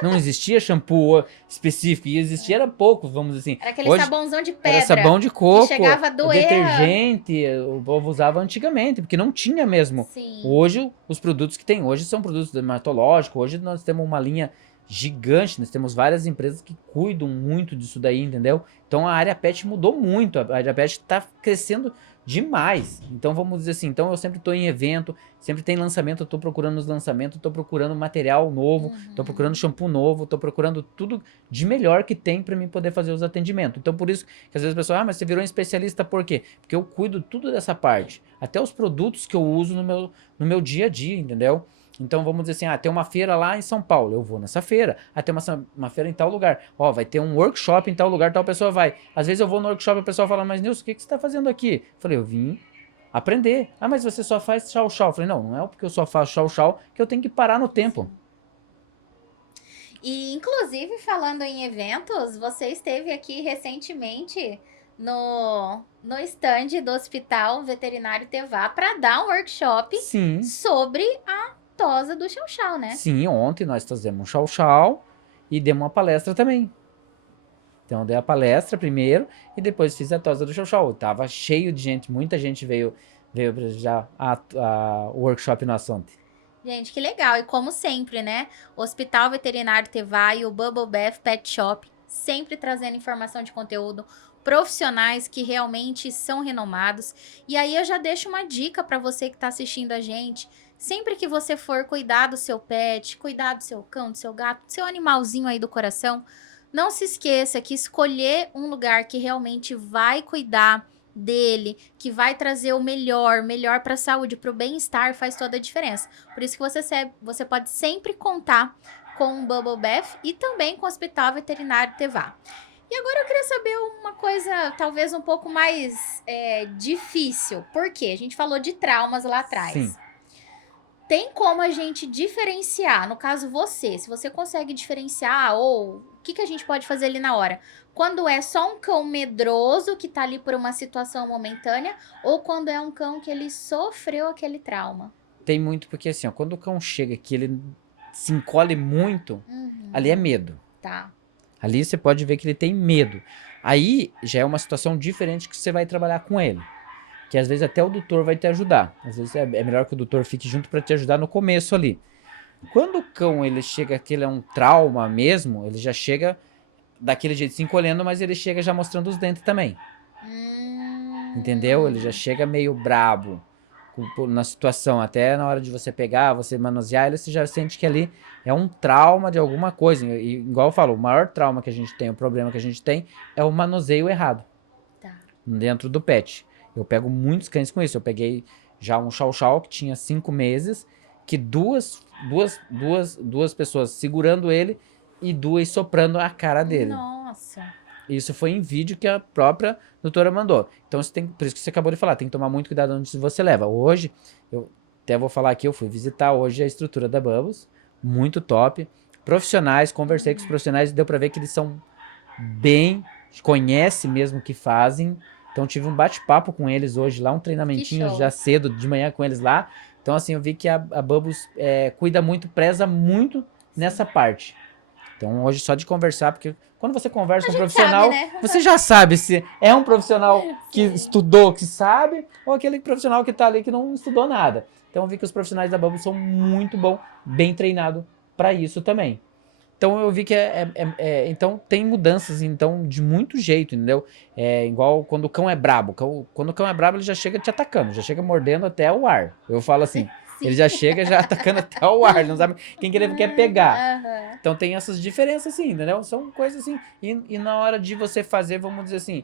Não existia shampoo específico, e existia era poucos, vamos dizer assim. Era aquele sabãozão de pedra. Era sabão de coco, que chegava a doer. Detergente, o povo usava antigamente, porque não tinha mesmo. Sim. Hoje, os produtos que tem hoje são produtos dermatológicos, hoje nós temos uma linha gigante, nós temos várias empresas que cuidam muito disso daí, entendeu? Então a área pet mudou muito, a área pet está crescendo demais. Então, vamos dizer assim, então eu sempre tô em evento, sempre tem lançamento, eu tô procurando os lançamentos, tô procurando material novo, tô procurando shampoo novo, tô procurando tudo de melhor que tem para mim poder fazer os atendimentos. Então, por isso que às vezes a pessoa, mas você virou um especialista por quê? Porque eu cuido tudo dessa parte, até os produtos que eu uso no meu dia a dia, entendeu? Então, vamos dizer assim, tem uma feira lá em São Paulo, eu vou nessa feira. Tem uma feira em tal lugar. Vai ter um workshop em tal lugar, tal pessoa vai. Às vezes eu vou no workshop e o pessoal fala, mas Nilson, o que você está fazendo aqui? Eu falei, eu vim aprender. Mas você só faz chau-chau. Eu falei, não é porque eu só faço chau-chau que eu tenho que parar no tempo. E, inclusive, falando em eventos, você esteve aqui recentemente no stand do Hospital Veterinário Tevá para dar um workshop Sim. sobre a tosa do chau-chau, né? Sim, ontem nós fizemos um chau-chau e demos uma palestra também. Então, eu dei a palestra primeiro e depois fiz a tosa do chau-chau. Tava cheio de gente, muita gente veio já o workshop nosso ontem. Gente, que legal. E como sempre, né? O Hospital Veterinário Tevá e o Bubble Bath Pet Shop sempre trazendo informação de conteúdo, profissionais que realmente são renomados. E aí eu já deixo uma dica para você que está assistindo a gente. Sempre que você for cuidar do seu pet, cuidar do seu cão, do seu gato, do seu animalzinho aí do coração, não se esqueça que escolher um lugar que realmente vai cuidar dele, que vai trazer o melhor para a saúde, para o bem-estar, faz toda a diferença. Por isso que você pode sempre contar com o Bubble Bath e também com o Hospital Veterinário Tevá. E agora eu queria saber uma coisa talvez um pouco mais difícil. Por quê? A gente falou de traumas lá atrás. Sim. Tem como a gente diferenciar, no caso se você consegue diferenciar, ou o que a gente pode fazer ali na hora? Quando é só um cão medroso que tá ali por uma situação momentânea, ou quando é um cão que ele sofreu aquele trauma? Tem muito, porque assim, quando o cão chega que ele se encolhe muito, ali é medo. Tá. Ali você pode ver que ele tem medo. Aí já é uma situação diferente que você vai trabalhar com ele. Que às vezes até o doutor vai te ajudar. Às vezes é melhor que o doutor fique junto para te ajudar no começo ali. Quando o cão ele chega que ele é um trauma mesmo, ele já chega daquele jeito se encolhendo, mas ele chega já mostrando os dentes também. Entendeu? Ele já chega meio brabo na situação. Até na hora de você pegar, você manusear, ele você já sente que ali é um trauma de alguma coisa. E, igual eu falo, o maior trauma que a gente tem, o problema que a gente tem é o manuseio errado. Tá. Dentro do pet. Eu pego muitos cães com isso. Eu peguei já um chau-chau que tinha 5 meses, que duas pessoas segurando ele e 2 soprando a cara dele. Nossa. Isso foi em vídeo que a própria doutora mandou. Então, por isso que você acabou de falar, tem que tomar muito cuidado onde você leva. Hoje, eu até vou falar aqui, eu fui visitar hoje a estrutura da Bubbles, muito top. Profissionais, conversei com os profissionais e deu pra ver que eles são bem, conhecem mesmo o que fazem. Então, tive um bate-papo com eles hoje lá, um treinamentinho já cedo, de manhã com eles lá. Então, assim, eu vi que a Bubbles cuida muito, preza muito nessa parte. Então, hoje, só de conversar, porque quando você conversa com um profissional, sabe, né? Você já sabe se é um profissional que estudou, que sabe, ou aquele profissional que tá ali que não estudou nada. Então, eu vi que os profissionais da Bubbles são muito bons, bem treinados para isso também. Então eu vi que então tem mudanças então de muito jeito, entendeu? Igual quando o cão é brabo. Quando o cão é brabo, ele já chega te atacando, já chega mordendo até o ar. Eu falo assim, sim. Ele já chega já atacando até o ar, não sabe quem que ele quer pegar. Então tem essas diferenças assim, entendeu? São coisas assim. E na hora de você fazer, vamos dizer assim,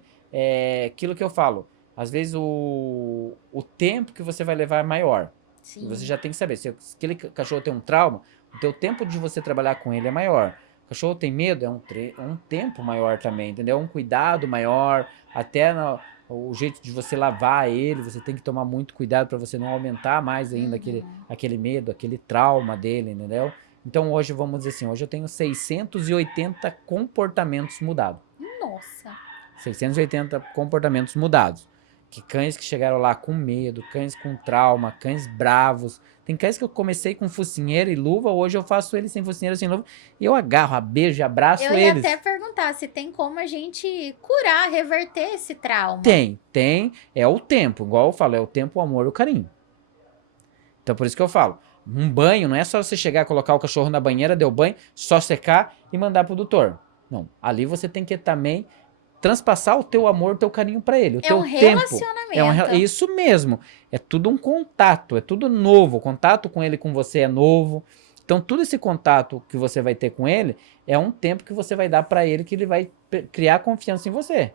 aquilo que eu falo. Às vezes o tempo que você vai levar é maior. Sim. Você já tem que saber, se aquele cachorro tem um trauma, o teu tempo de você trabalhar com ele é maior. O cachorro tem medo, é um tempo maior também, entendeu? Um cuidado maior, até o jeito de você lavar ele, você tem que tomar muito cuidado para você não aumentar mais ainda aquele medo, aquele trauma dele, entendeu? Então hoje, vamos dizer assim, hoje eu tenho 680 comportamentos mudados. Nossa! 680 comportamentos mudados. Que cães que chegaram lá com medo, cães com trauma, cães bravos. Tem cães que eu comecei com focinheira e luva, hoje eu faço eles sem focinheira, sem luva, e eu agarro, beijo, abraço eles. Eu ia até perguntar se tem como a gente curar, reverter esse trauma. Tem. É o tempo, igual eu falo, é o tempo, o amor e o carinho. Então por isso que eu falo, um banho não é só você chegar, colocar o cachorro na banheira, deu banho, só secar e mandar pro doutor. Não, ali você tem que também transpassar o teu amor, o teu carinho pra ele, o teu um tempo. relacionamento. É isso mesmo. É tudo um contato, é tudo novo. O contato com ele, com você é novo. Então, todo esse contato que você vai ter com ele é um tempo que você vai dar pra ele, que ele vai criar confiança em você.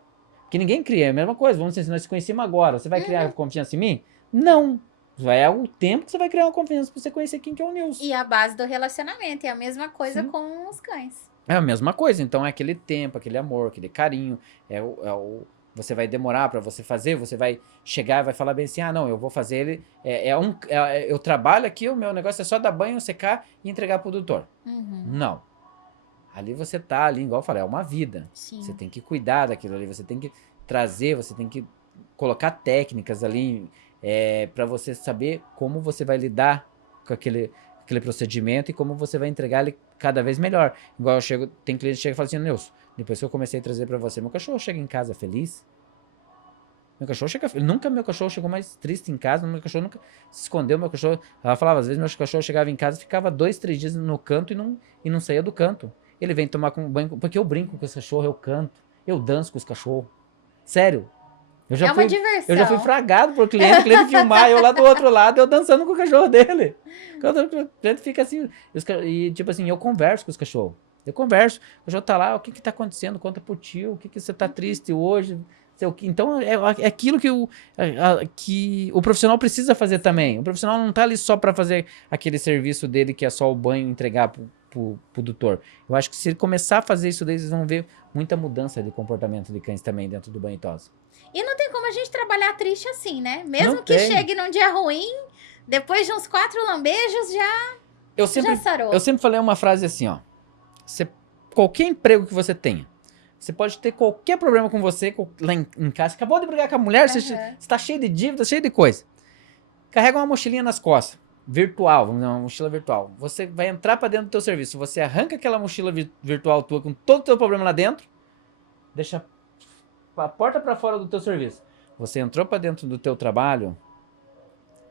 Que ninguém cria, é a mesma coisa. Vamos dizer, se nós se conhecemos agora, você vai criar confiança em mim? Não. É o tempo que você vai criar uma confiança pra você conhecer quem que é o Nilson. E a base do relacionamento. É a mesma coisa Sim. com os cães. É a mesma coisa. Então, é aquele tempo, aquele amor, aquele carinho. Você vai demorar pra você fazer, você vai chegar e vai falar bem assim, não, eu vou fazer ele, eu trabalho aqui, o meu negócio é só dar banho, secar e entregar pro doutor. Não. Ali você tá ali, igual eu falei, é uma vida. Sim. Você tem que cuidar daquilo ali, você tem que trazer, você tem que colocar técnicas ali pra você saber como você vai lidar com aquele procedimento e como você vai entregar ele cada vez melhor. Igual tem cliente que chega e fala assim, Nilson, depois que eu comecei a trazer pra você, meu cachorro chega em casa feliz. Nunca meu cachorro chegou mais triste em casa, meu cachorro nunca se escondeu, meu cachorro, ela falava, às vezes meu cachorro chegava em casa e ficava 2, 3 dias no canto e não saía do canto. Ele vem tomar banho, porque eu brinco com os cachorros, eu canto, eu danço com os cachorros. Sério. Uma diversão. Eu já fui fragado por cliente, o cliente filmar, eu lá do outro lado, eu dançando com o cachorro dele. O cliente fica assim, e tipo assim, eu converso com os cachorros. Eu converso, o cachorro tá lá, o que tá acontecendo, conta pro tio, o que você tá triste hoje. Então, é aquilo que o profissional precisa fazer também. O profissional não tá ali só para fazer aquele serviço dele, que é só o banho e entregar pro doutor. Eu acho que se ele começar a fazer isso daí, eles vão ver muita mudança de comportamento de cães também dentro do banho e tosa. E não tem como a gente trabalhar triste assim, né? Mesmo que chegue num dia ruim, depois de uns 4 lambejos, já sarou. Eu sempre falei uma frase assim, ó. Qualquer emprego que você tenha, você pode ter qualquer problema com você lá em casa. Acabou de brigar com a mulher, você tá cheio de dívida, cheio de coisa. Carrega uma mochilinha nas costas, virtual, vamos dizer, uma mochila virtual. Você vai entrar pra dentro do teu serviço, você arranca aquela mochila virtual tua com todo o teu problema lá dentro, deixa a porta pra fora do teu serviço. Você entrou pra dentro do teu trabalho,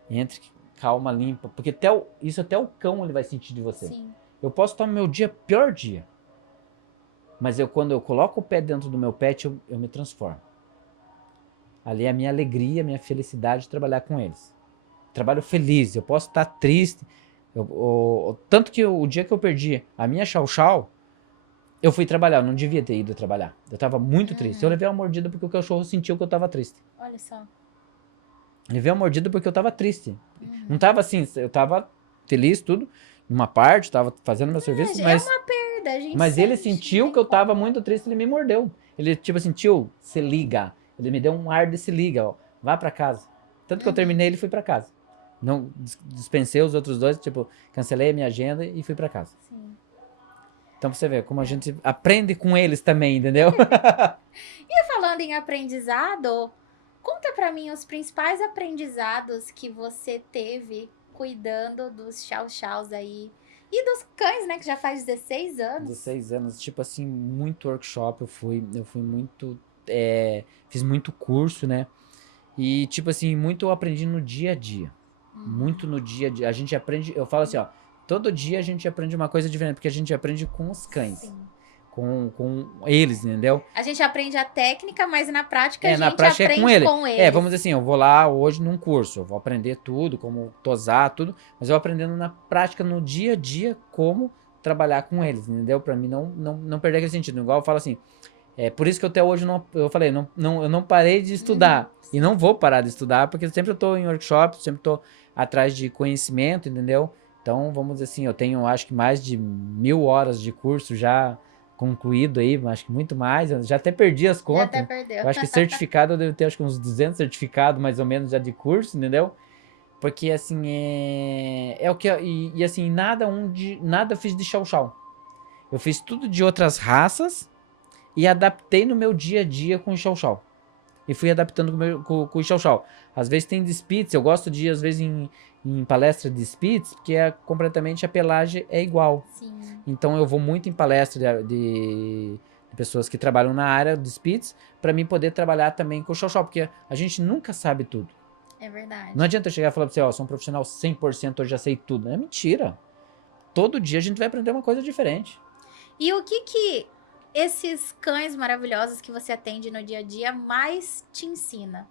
entre calma, limpa, porque isso até o cão ele vai sentir de você. Sim. Eu posso estar no meu pior dia. Mas quando eu coloco o pé dentro do meu pet, eu me transformo. Ali é a minha alegria, a minha felicidade de trabalhar com eles. Trabalho feliz, eu posso estar triste. Tanto que o dia que eu perdi a minha Chow, eu fui trabalhar, eu não devia ter ido trabalhar. Eu tava muito triste. Eu levei uma mordida porque o cachorro sentiu que eu tava triste. Olha só. Levei uma mordida porque eu tava triste. Não tava assim, eu tava feliz, tudo. Numa parte, tava fazendo meu serviço, mas... É uma perda, gente. Mas ele sentiu que eu tava muito triste, ele me mordeu. Ele, tipo assim, tio, se liga. Ele me deu um ar de se liga, ó. Vá pra casa. Tanto que eu terminei, ele foi pra casa. Não dispensei os outros dois, tipo, cancelei a minha agenda e fui pra casa. Sim. Então, pra você ver como a gente aprende com eles também, entendeu? E falando em aprendizado, conta pra mim os principais aprendizados que você teve cuidando dos chow-chows aí. E dos cães, né? Que já faz 16 anos. 16 anos. Tipo assim, muito workshop eu fui muito... fiz muito curso, né? E tipo assim, muito eu aprendi no dia a dia. Muito no dia a dia. A gente aprende... Eu falo assim, ó. Todo dia a gente aprende uma coisa diferente. Porque a gente aprende com os cães. Sim. Com eles, entendeu? A gente aprende a técnica, mas na prática a gente na prática aprende com ele. com eles. Vamos dizer assim, eu vou lá hoje num curso, eu vou aprender tudo, como tosar, tudo, mas eu vou aprendendo na prática, no dia a dia, como trabalhar com eles, entendeu? Pra mim não perder aquele sentido. Igual eu falo assim, por isso que eu até hoje eu falei, eu não parei de estudar. E não vou parar de estudar, porque sempre eu tô em workshop, sempre tô atrás de conhecimento, entendeu? Então, vamos dizer assim, eu tenho acho que mais de 1000 horas de curso já concluído aí, acho que muito mais, eu já até perdi as contas. Já até perdeu. Eu acho que certificado eu devo ter acho que uns 200 certificados mais ou menos já de curso, entendeu? Porque assim, é o que e assim, nada fiz de chow-chow. Eu fiz tudo de outras raças e adaptei no meu dia a dia com o chow-chow. E fui adaptando com o chow-chow. Às vezes tem de Spitz, eu gosto de ir às vezes em palestra de Spitz, porque completamente a pelagem é igual. Sim. Então eu vou muito em palestra de pessoas que trabalham na área de Spitz, para mim poder trabalhar também com o chow-chow, porque a gente nunca sabe tudo. É verdade. Não adianta eu chegar e falar pra você, ó, sou um profissional 100%, eu já sei tudo. É mentira. Todo dia a gente vai aprender uma coisa diferente. E o que esses cães maravilhosos que você atende no dia a dia mais te ensina?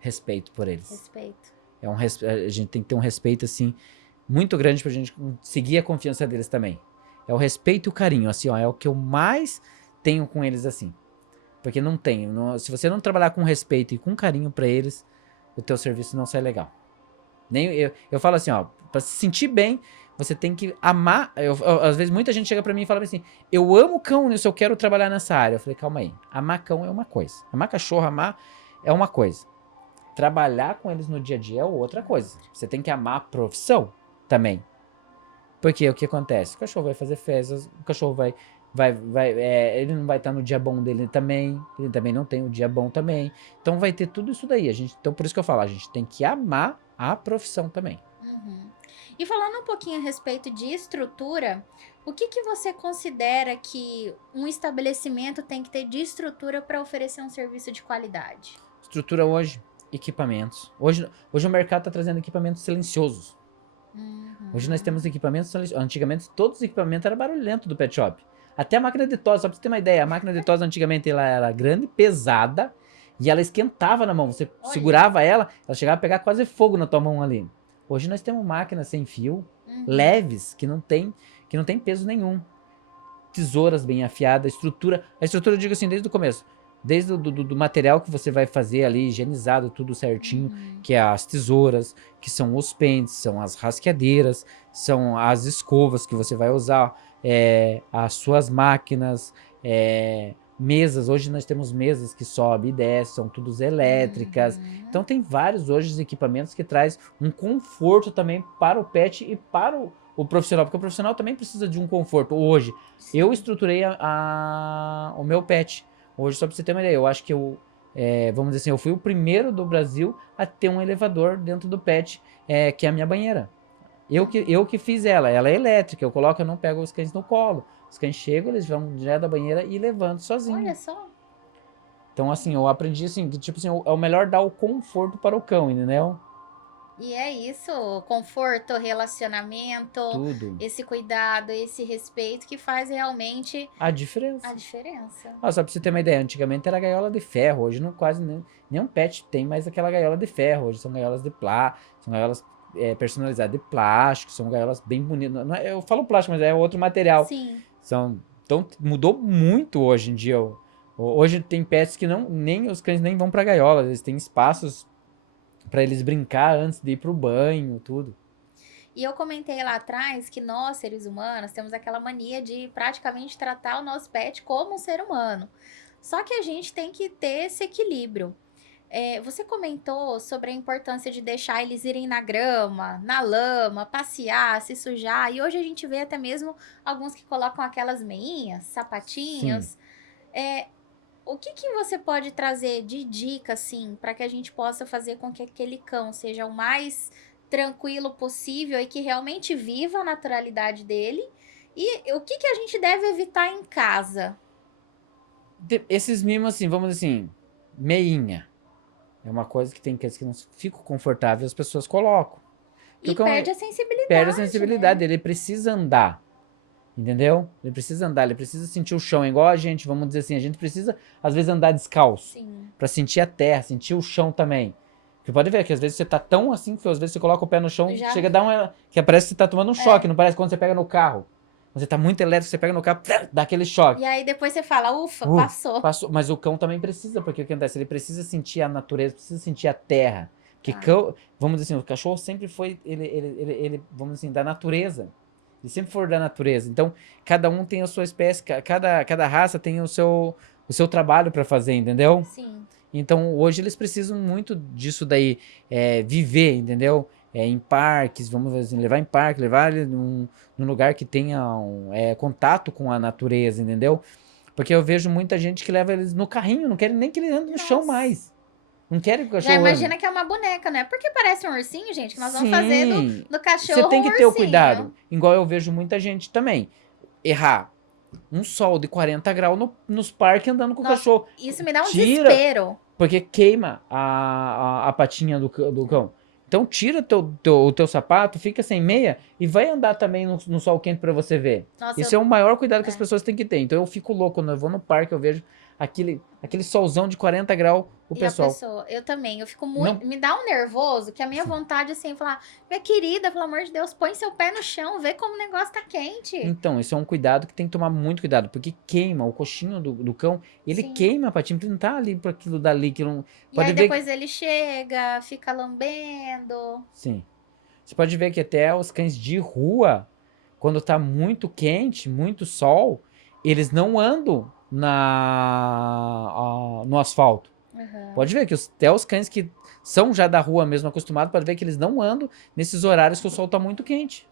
Respeito por eles. Respeito. A gente tem que ter um respeito, assim, muito grande pra gente conseguir a confiança deles também. É o respeito e o carinho, assim, ó, é o que eu mais tenho com eles, assim. Porque não tem, se você não trabalhar com respeito e com carinho pra eles, o teu serviço não sai legal. Nem, eu falo assim, ó, pra se sentir bem, você tem que amar. Às vezes muita gente chega pra mim e fala assim, eu amo cão, eu quero trabalhar nessa área. Eu falei, calma aí, amar cão é uma coisa, amar cachorro, amar é uma coisa. Trabalhar com eles no dia a dia é outra coisa. Você tem que amar a profissão também. Porque o que acontece? O cachorro vai fazer fezes, o cachorro ele não vai estar no dia bom dele também, ele também não tem o dia bom também. Então vai ter tudo isso daí. Então por isso que eu falo, a gente tem que amar a profissão também. Uhum. E falando um pouquinho a respeito de estrutura, o que você considera que um estabelecimento tem que ter de estrutura para oferecer um serviço de qualidade? Estrutura hoje, equipamentos. Hoje o mercado está trazendo equipamentos silenciosos. Hoje nós temos equipamentos silenciosos. Antigamente todos os equipamentos eram barulhentos do pet shop. Até a máquina de tosa, só pra você ter uma ideia, a máquina de tosa antigamente ela era grande, pesada, e ela esquentava na mão. Você segurava ela chegava a pegar quase fogo na tua mão ali. Hoje nós temos máquinas sem fio, leves, que não tem peso nenhum. Tesouras bem afiadas, estrutura. A estrutura eu digo assim, desde o começo. Desde do material que você vai fazer ali, higienizado, tudo certinho, que é as tesouras, que são os pentes, são as rasqueadeiras, são as escovas que você vai usar, as suas máquinas, mesas. Hoje nós temos mesas que sobem e descem, são todas elétricas. Então tem vários hoje equipamentos que traz um conforto também para o pet e para o profissional, porque o profissional também precisa de um conforto. Hoje, eu estruturei o meu pet. Hoje, só pra você ter uma ideia, eu acho que vamos dizer assim, eu fui o primeiro do Brasil a ter um elevador dentro do pet, que é a minha banheira. Eu que fiz ela é elétrica, eu não pego os cães no colo. Os cães chegam, eles vão direto da banheira e levantam sozinho. Olha só. Então, assim, eu aprendi assim, que tipo assim, é o melhor dar o conforto para o cão, entendeu? E é isso, conforto, relacionamento, Tudo. esse cuidado, esse respeito que faz realmente a diferença. Só pra você ter uma ideia, antigamente era gaiola de ferro, hoje não quase nenhum pet tem mais aquela gaiola de ferro, hoje são gaiolas de plástico, são gaiolas personalizadas de plástico, são gaiolas bem bonitas, eu falo plástico, mas é outro material. Sim. Então mudou muito hoje em dia. Hoje tem pets que nem os cães nem vão pra gaiola, eles têm espaços para eles brincar antes de ir pro banho, tudo. E eu comentei lá atrás que nós, seres humanos, temos aquela mania de praticamente tratar o nosso pet como um ser humano. Só que a gente tem que ter esse equilíbrio. Você comentou sobre a importância de deixar eles irem na grama, na lama, passear, se sujar. E hoje a gente vê até mesmo alguns que colocam aquelas meinhas, sapatinhos. O que você pode trazer de dica, assim, para que a gente possa fazer com que aquele cão seja o mais tranquilo possível e que realmente viva a naturalidade dele? E o que a gente deve evitar em casa? Esses mimos, assim, vamos dizer assim, meinha. É uma coisa que tem que não ficam confortáveis, as pessoas colocam. E perde a sensibilidade. Perde a sensibilidade, né? Ele precisa andar. Entendeu? Ele precisa andar, ele precisa sentir o chão. Igual a gente, vamos dizer assim, a gente precisa, às vezes, andar descalço. Sim. Pra sentir a terra, sentir o chão também. Porque pode ver que às vezes você tá tão assim, que às vezes você coloca o pé no chão, chega a dar uma... que parece que você tá tomando um choque, não parece quando você pega no carro. Quando você tá muito elétrico, você pega no carro, dá aquele choque. E aí depois você fala, ufa, passou. Mas o cão também precisa, porque o que acontece? Ele precisa sentir a natureza, precisa sentir a terra. Porque cão, vamos dizer assim, o cachorro sempre foi, ele vamos dizer assim, da natureza. Ele sempre foi da natureza. Então, cada um tem a sua espécie, cada raça tem o seu trabalho para fazer, entendeu? Sim. Então, hoje eles precisam muito disso daí, viver, entendeu? Em parques, vamos dizer assim, levar em parque, levar ele num lugar que tenha contato com a natureza, entendeu? Porque eu vejo muita gente que leva eles no carrinho, não quer nem que ele ande no chão mais. Não querem que o cachorro Já imagina que é uma boneca, né? Porque parece um ursinho, gente, que nós vamos fazer do cachorro Você tem que ter o cuidado. Ursinho. Igual eu vejo muita gente também errar. Um sol de 40 graus nos parques andando com o cachorro. Isso me dá um desespero. Porque queima a patinha do cão. Então tira o teu sapato, fica sem meia e vai andar também no sol quente pra você ver. Nossa, Isso é o maior cuidado que as pessoas têm que ter. Então eu fico louco quando eu vou no parque, eu vejo aquele solzão de 40 graus, o E pessoal. a pessoa, eu também, eu fico Não. muito, me dá um nervoso, que a minha vontade assim, é falar, minha querida, pelo amor de Deus, põe seu pé no chão, vê como o negócio tá quente. Então, isso é um cuidado que tem que tomar muito cuidado, porque queima o coxinho do cão, ele Sim. queima a patinha, porque não tá ali para aquilo dali que não. E Pode aí ver depois ele chega, fica lambendo. Sim. Você pode ver que até os cães de rua, quando tá muito quente, muito sol, eles não andam no asfalto. Uhum. Pode ver que até os cães que são já da rua mesmo acostumados, pode ver que eles não andam nesses horários que o sol tá muito quente.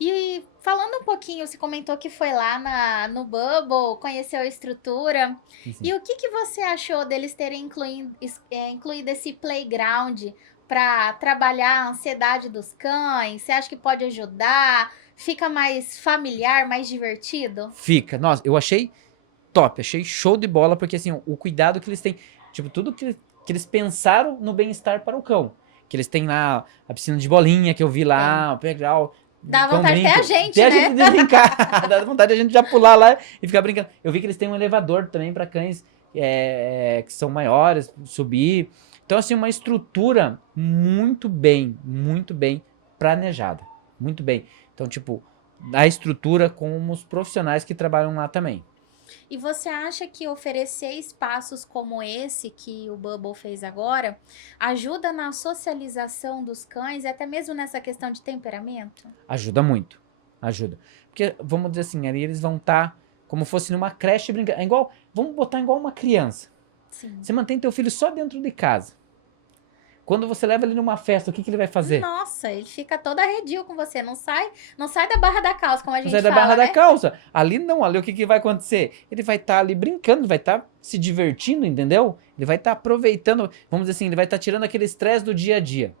E falando um pouquinho, você comentou que foi lá no Bubble, conheceu a estrutura. Sim. E o que você achou deles terem incluído esse playground para trabalhar a ansiedade dos cães? Você acha que pode ajudar? Fica mais familiar, mais divertido? Fica. Nossa, eu achei top, achei show de bola, porque assim, o cuidado que eles têm, tipo, tudo que eles pensaram no bem-estar para o cão. Que eles têm lá a piscina de bolinha que eu vi lá, o playground. Dá Cão vontade até brinca. a gente, Até né? a gente de brincar. Dá vontade de a gente já pular lá e ficar brincando. Eu vi que eles têm um elevador também para cães que são maiores, subir. Então, assim, uma estrutura muito bem planejada. Muito bem. Então, tipo, a estrutura com os profissionais que trabalham lá também. E você acha que oferecer espaços como esse que o Bubble fez agora ajuda na socialização dos cães e até mesmo nessa questão de temperamento? Ajuda muito. Ajuda. Porque, vamos dizer assim, ali eles vão estar como fosse numa creche brincando. É igual, vamos botar igual uma criança. Sim. Você mantém teu filho só dentro de casa. Quando você leva ele numa festa, o que ele vai fazer? Nossa, ele fica todo arredio com você. Não sai da barra da calça, como a gente Sai da fala, barra né? da calça. Ali não, ali o que vai acontecer? Ele vai estar ali brincando, vai estar se divertindo, entendeu? Ele vai estar aproveitando, vamos dizer assim, ele vai estar tirando aquele estresse do dia a dia.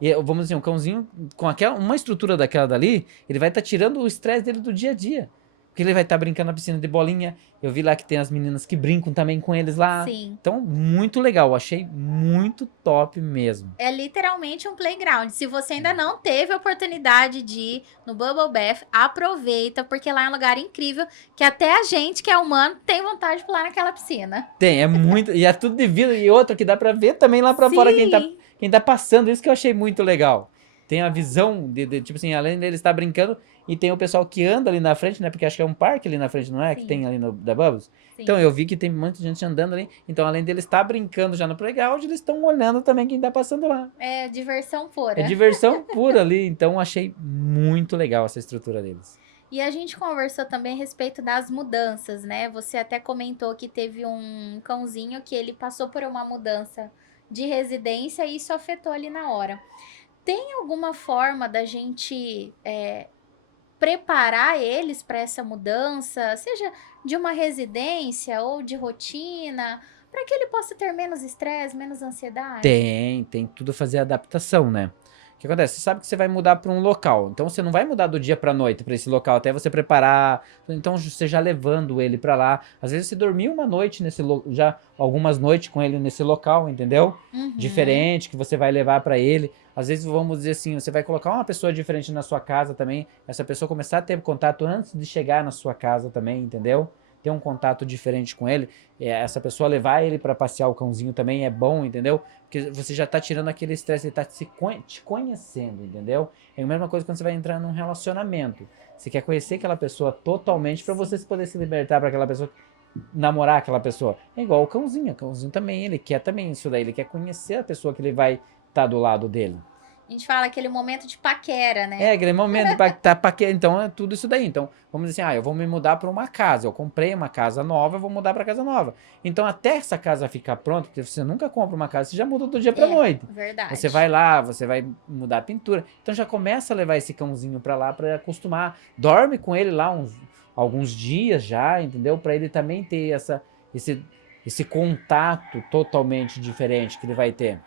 E vamos dizer, um cãozinho com uma estrutura daquela dali, ele vai estar tirando o estresse dele do dia a dia. Porque ele vai estar brincando na piscina de bolinha. Eu vi lá que tem as meninas que brincam também com eles lá. Sim. Então, muito legal. Achei muito top mesmo. É literalmente um playground. Se você ainda não teve a oportunidade de ir no Bubble Bath, aproveita, porque lá é um lugar incrível que até a gente que é humano tem vontade de pular naquela piscina. Tem, é muito. E é tudo de vida. E outra que dá pra ver também lá pra fora quem tá passando. Isso que eu achei muito legal. Tem a visão tipo assim, além dele estar brincando, e tem o pessoal que anda ali na frente, né? Porque acho que é um parque ali na frente, não é? Sim. Que tem ali da Bubbles. Sim. Então eu vi que tem muita gente andando ali. Então, além deles estar brincando já no playground, eles estão olhando também quem tá passando lá. É diversão pura. É diversão pura ali. Então, achei muito legal essa estrutura deles. E a gente conversou também a respeito das mudanças, né? Você até comentou que teve um cãozinho que ele passou por uma mudança de residência e isso afetou ali na hora. Tem alguma forma da gente preparar eles para essa mudança, seja de uma residência ou de rotina, para que ele possa ter menos estresse, menos ansiedade? Tem tudo a fazer adaptação, né? O que acontece? Você sabe que você vai mudar para um local, então você não vai mudar do dia para noite para esse local, até você preparar. Então você já levando ele para lá, às vezes você dormiu uma noite já algumas noites com ele nesse local, entendeu? Uhum. Diferente que você vai levar para ele. Às vezes vamos dizer assim, você vai colocar uma pessoa diferente na sua casa também, essa pessoa começar a ter contato antes de chegar na sua casa também, entendeu? Ter um contato diferente com ele, essa pessoa levar ele para passear o cãozinho também é bom, entendeu? Porque você já tá tirando aquele estresse, ele tá te conhecendo, entendeu? É a mesma coisa quando você vai entrar num relacionamento. Você quer conhecer aquela pessoa totalmente para você poder se libertar para aquela pessoa, namorar aquela pessoa. É igual o cãozinho também, ele quer também isso daí, ele quer conhecer a pessoa que ele vai estar do lado dele. A gente fala aquele momento de paquera, né? É, aquele momento tá paquera. Então é tudo isso daí. Então, vamos dizer assim, eu vou me mudar para uma casa. Eu comprei uma casa nova, eu vou mudar para casa nova. Então, até essa casa ficar pronta, porque você nunca compra uma casa, você já muda do dia para noite. Verdade. Você vai lá, você vai mudar a pintura. Então, já começa a levar esse cãozinho para lá para acostumar. Dorme com ele lá alguns dias já, entendeu? Para ele também ter esse contato totalmente diferente que ele vai ter.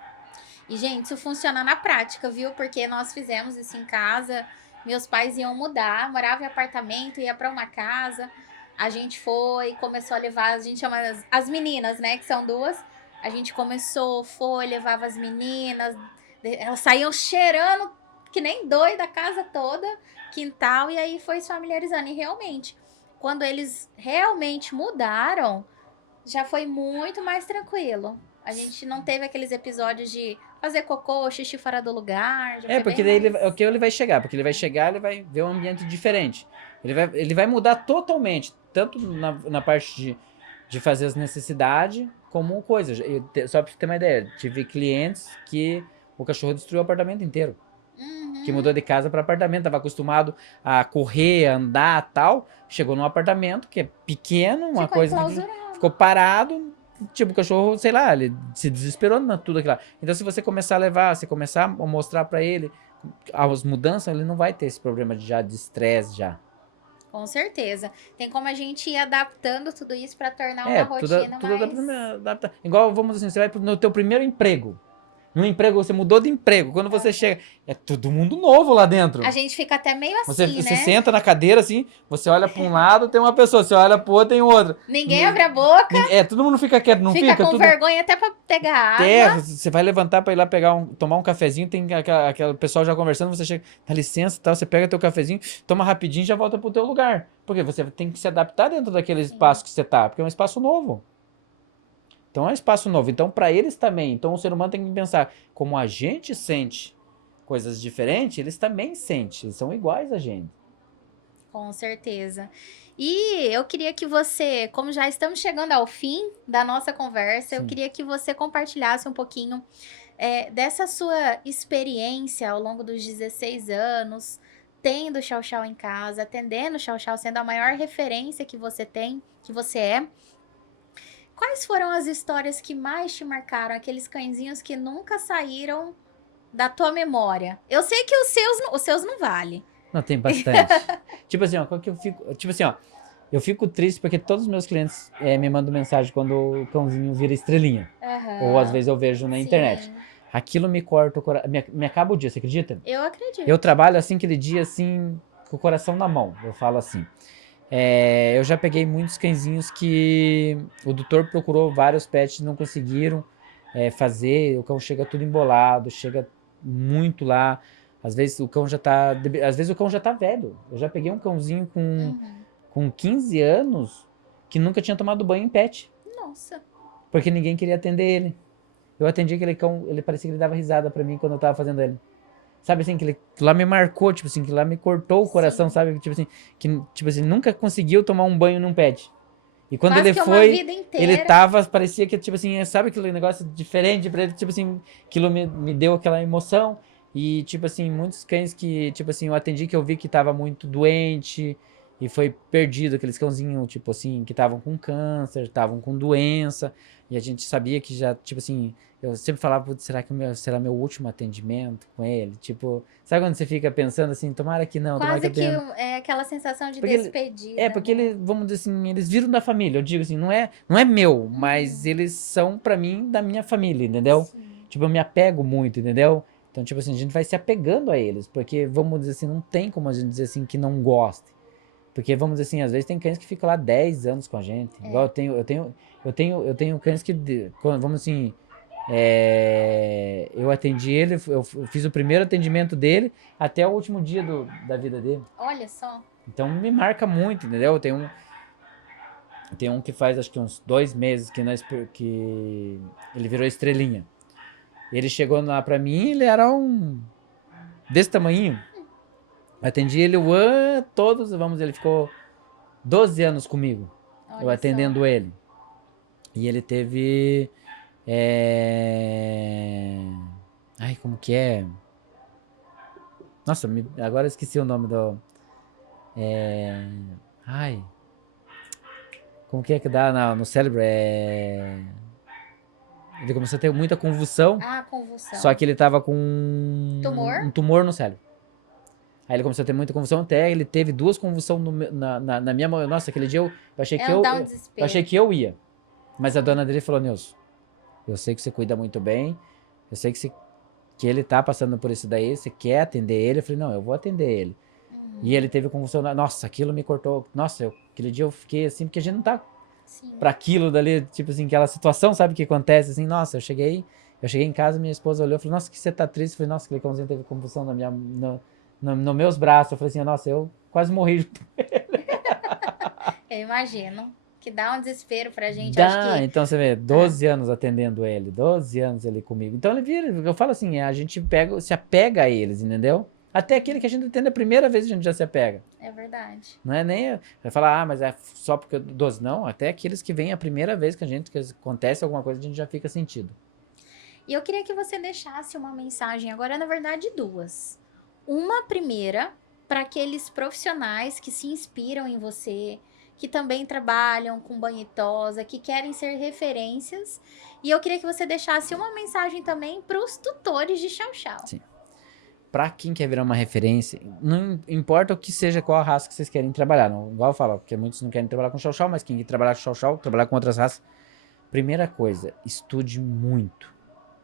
E, gente, isso funciona na prática, viu? Porque nós fizemos isso em casa. Meus pais iam mudar, morava em apartamento, ia para uma casa. A gente começou a levar, a gente chama as meninas, né? Que são duas. A gente levava as meninas, Elas saíam cheirando que nem doida a casa toda, quintal, e aí foi se familiarizando. E realmente, quando eles realmente mudaram, já foi muito mais tranquilo. A gente não teve aqueles episódios de fazer cocô, xixi fora do lugar. Já foi Porque bem daí mais... o que ele vai chegar? Porque ele vai chegar, ele vai ver um ambiente diferente. Ele vai mudar totalmente, tanto na parte de fazer as necessidades, como coisa. Só pra você ter uma ideia, tive clientes que o cachorro destruiu o apartamento inteiro. Que mudou de casa para apartamento, tava acostumado a correr, andar, tal. Chegou num apartamento que é pequeno, uma coisa que ficou parado, tipo, o cachorro, sei lá, ele se desesperou na tudo aquilo lá. Então, se você começar a levar, se começar a mostrar para ele as mudanças, ele não vai ter esse problema de estresse já. Com certeza. Tem como a gente ir adaptando tudo isso para tornar uma rotina mais... Adaptar. Igual, vamos assim, você vai no teu primeiro emprego. No emprego, você mudou de emprego. Quando você chega, é todo mundo novo lá dentro. A gente fica até meio assim, você senta na cadeira assim, você olha para um lado, tem uma pessoa, você olha pro outro, tem outro. Ninguém abre a boca. Todo mundo fica quieto, não fica? Fica com vergonha até para pegar água. Você vai levantar para ir lá tomar um cafezinho, tem aquele pessoal já conversando, você chega, dá licença, tal, você pega teu cafezinho, toma rapidinho e já volta pro teu lugar. Porque você tem que se adaptar dentro daquele espaço que você tá, porque é um espaço novo. Então é um espaço novo. Então, para eles também. Então, o ser humano tem que pensar, como a gente sente coisas diferentes, eles também sentem. Eles são iguais a gente. Com certeza. E eu queria que você, como já estamos chegando ao fim da nossa conversa, eu queria que você compartilhasse um pouquinho dessa sua experiência ao longo dos 16 anos, tendo Chow Chow em casa, atendendo Chow Chow, sendo a maior referência que você tem, que você é. Quais foram as histórias que mais te marcaram? Aqueles cãezinhos que nunca saíram da tua memória? Eu sei que os seus não valem. Não, tem bastante. Tipo assim, ó, eu fico triste porque todos os meus clientes me mandam mensagem quando o cãozinho vira estrelinha. Ou às vezes eu vejo na internet. Aquilo me corta o coração, me acaba o dia, você acredita? Eu acredito. Eu trabalho assim, aquele dia assim, com o coração na mão, eu falo assim. Eu já peguei muitos cãezinhos que o doutor procurou vários pets e não conseguiram fazer. O cão chega tudo embolado, chega muito lá. Às vezes o cão já tá velho. Eu já peguei um cãozinho com 15 anos que nunca tinha tomado banho em pet. Nossa. Porque ninguém queria atender ele. Eu atendi aquele cão, ele parecia que ele dava risada pra mim quando eu tava fazendo ele. Sabe assim, que lá me marcou, tipo assim, que lá me cortou o coração, sabe? Tipo assim, nunca conseguiu tomar um banho num pet. E quando ele foi, ele tava, parecia que, tipo assim, sabe aquele negócio diferente pra ele, tipo assim, aquilo me deu aquela emoção. E, tipo assim, muitos cães que, tipo assim, eu atendi que eu vi que tava muito doente e foi perdido, aqueles cãozinhos, tipo assim, que estavam com câncer, estavam com doença. E a gente sabia que já, tipo assim, eu sempre falava, será que será meu último atendimento com ele? Tipo, sabe quando você fica pensando assim, tomara que não, tomara Quase que eu que é aquela sensação de despedida. Porque eles, vamos dizer assim, eles viram da família. Eu digo assim, não é meu, mas eles são pra mim da minha família, entendeu? Sim. Tipo, eu me apego muito, entendeu? Então, tipo assim, a gente vai se apegando a eles, porque, vamos dizer assim, não tem como a gente dizer assim que não goste. Porque, vamos dizer assim, às vezes tem cães que ficam lá 10 anos com a gente. Igual eu tenho cães que, vamos assim, eu atendi ele, eu fiz o primeiro atendimento dele até o último dia da vida dele. Olha só. Então me marca muito, entendeu? Tem um que faz acho que uns 2 meses que ele virou estrelinha. Ele chegou lá pra mim, ele era desse tamanhinho. Atendi ele todos, ele ficou 12 anos comigo. Olha eu atendendo só. ele. E ele teve... Ai, como que é? Nossa, agora eu esqueci o nome do... Ai... Como que é que dá no cérebro? Ele começou a ter muita convulsão. Ah, convulsão. Só que ele tava com um tumor no cérebro. Aí ele começou a ter muita convulsão, até ele teve 2 convulsões na minha mão. Nossa, aquele dia eu achei que eu achei que eu ia. Mas a dona dele falou, Nilson, eu sei que você cuida muito bem, eu sei que ele tá passando por isso daí, você quer atender ele? Eu falei, não, eu vou atender ele. E ele teve convulsão, nossa, aquilo me cortou. Nossa, aquele dia eu fiquei assim, porque a gente não tá pra aquilo dali, tipo assim, aquela situação, sabe, que acontece assim, nossa, eu cheguei Eu cheguei em casa, minha esposa olhou e falou, nossa, que você tá triste. Eu falei, nossa, aquele cãozinho teve convulsão nos meus braços. Eu falei assim, nossa, eu quase morri. Eu imagino que dá um desespero pra gente. Acho Dá, que então você vê, 12 anos atendendo ele, 12 anos ele comigo. Então ele vira, eu falo assim, a gente se apega a eles, entendeu? Até aquele que a gente atende a primeira vez a gente já se apega. é verdade. Não é nem, vai falar, mas é só porque 12, não, até aqueles que vêm a primeira vez que acontece alguma coisa, a gente já fica sentido. E eu queria que você deixasse uma mensagem agora, na verdade, duas. Uma primeira para aqueles profissionais que se inspiram em você, que também trabalham com banho e tosa, que querem ser referências. E eu queria que você deixasse uma mensagem também para os tutores de chau-chau. Sim. Pra quem quer virar uma referência, não importa o que seja, qual a raça que vocês querem trabalhar. Não, igual eu falo, porque muitos não querem trabalhar com chau-chau, mas quem quer trabalhar com chau-chau, trabalhar com outras raças. Primeira coisa, estude muito.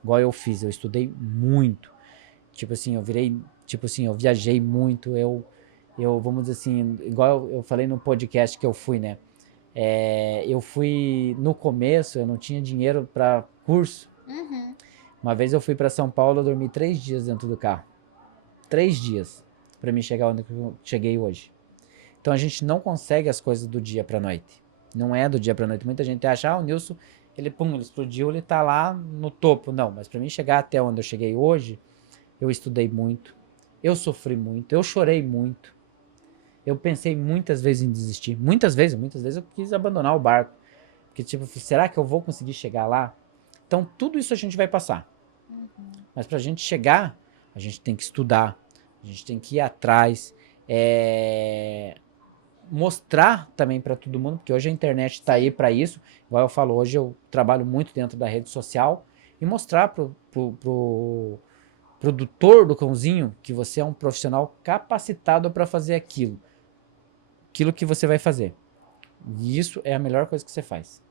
Igual eu fiz, eu estudei muito. Tipo assim, eu viajei muito, vamos dizer assim, igual eu falei no podcast que eu fui, né? Eu fui, no começo, eu não tinha dinheiro para curso. Uhum. Uma vez eu fui para São Paulo, eu dormi 3 dias dentro do carro. 3 dias para mim chegar onde eu cheguei hoje. Então a gente não consegue as coisas do dia pra noite. Não é do dia pra noite. Muita gente acha, o Nilson, ele explodiu, ele tá lá no topo. Não, mas para mim chegar até onde eu cheguei hoje, eu estudei muito, eu sofri muito, eu chorei muito, eu pensei muitas vezes em desistir, muitas vezes eu quis abandonar o barco, porque tipo, será que eu vou conseguir chegar lá? Então tudo isso a gente vai passar, mas pra gente chegar, a gente tem que estudar, a gente tem que ir atrás, mostrar também pra todo mundo, porque hoje a internet tá aí pra isso, igual eu falo, hoje eu trabalho muito dentro da rede social, e mostrar pro produtor do cãozinho que você é um profissional capacitado para fazer aquilo que você vai fazer. E isso é a melhor coisa que você faz.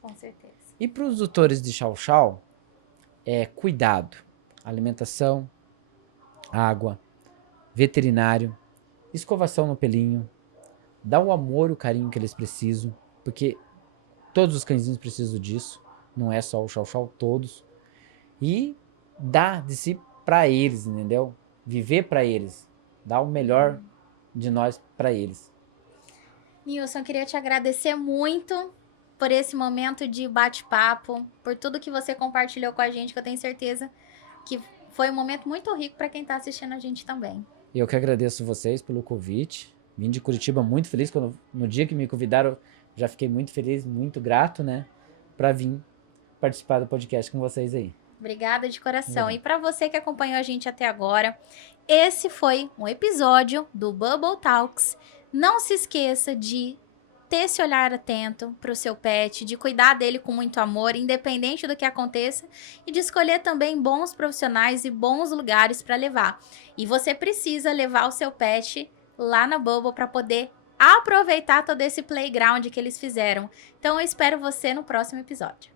Com certeza. E para os tutores de chau-chau, cuidado, alimentação, água, veterinário, escovação no pelinho, dá o amor e o carinho que eles precisam, porque todos os cãezinhos precisam disso, não é só o chau-chau, todos. E dá de si para eles, entendeu? Viver para eles, dar o melhor de nós para eles. Nilson, eu queria te agradecer muito por esse momento de bate-papo, por tudo que você compartilhou com a gente, que eu tenho certeza que foi um momento muito rico para quem está assistindo a gente também. Eu que agradeço vocês pelo convite. Vim de Curitiba muito feliz, no dia que me convidaram, já fiquei muito feliz, muito grato, né, para vir participar do podcast com vocês aí. Obrigada de coração. E para você que acompanhou a gente até agora, esse foi um episódio do Bubble Talks. Não se esqueça de ter esse olhar atento para o seu pet, de cuidar dele com muito amor, independente do que aconteça, e de escolher também bons profissionais e bons lugares para levar. E você precisa levar o seu pet lá na Bubble para poder aproveitar todo esse playground que eles fizeram. Então eu espero você no próximo episódio.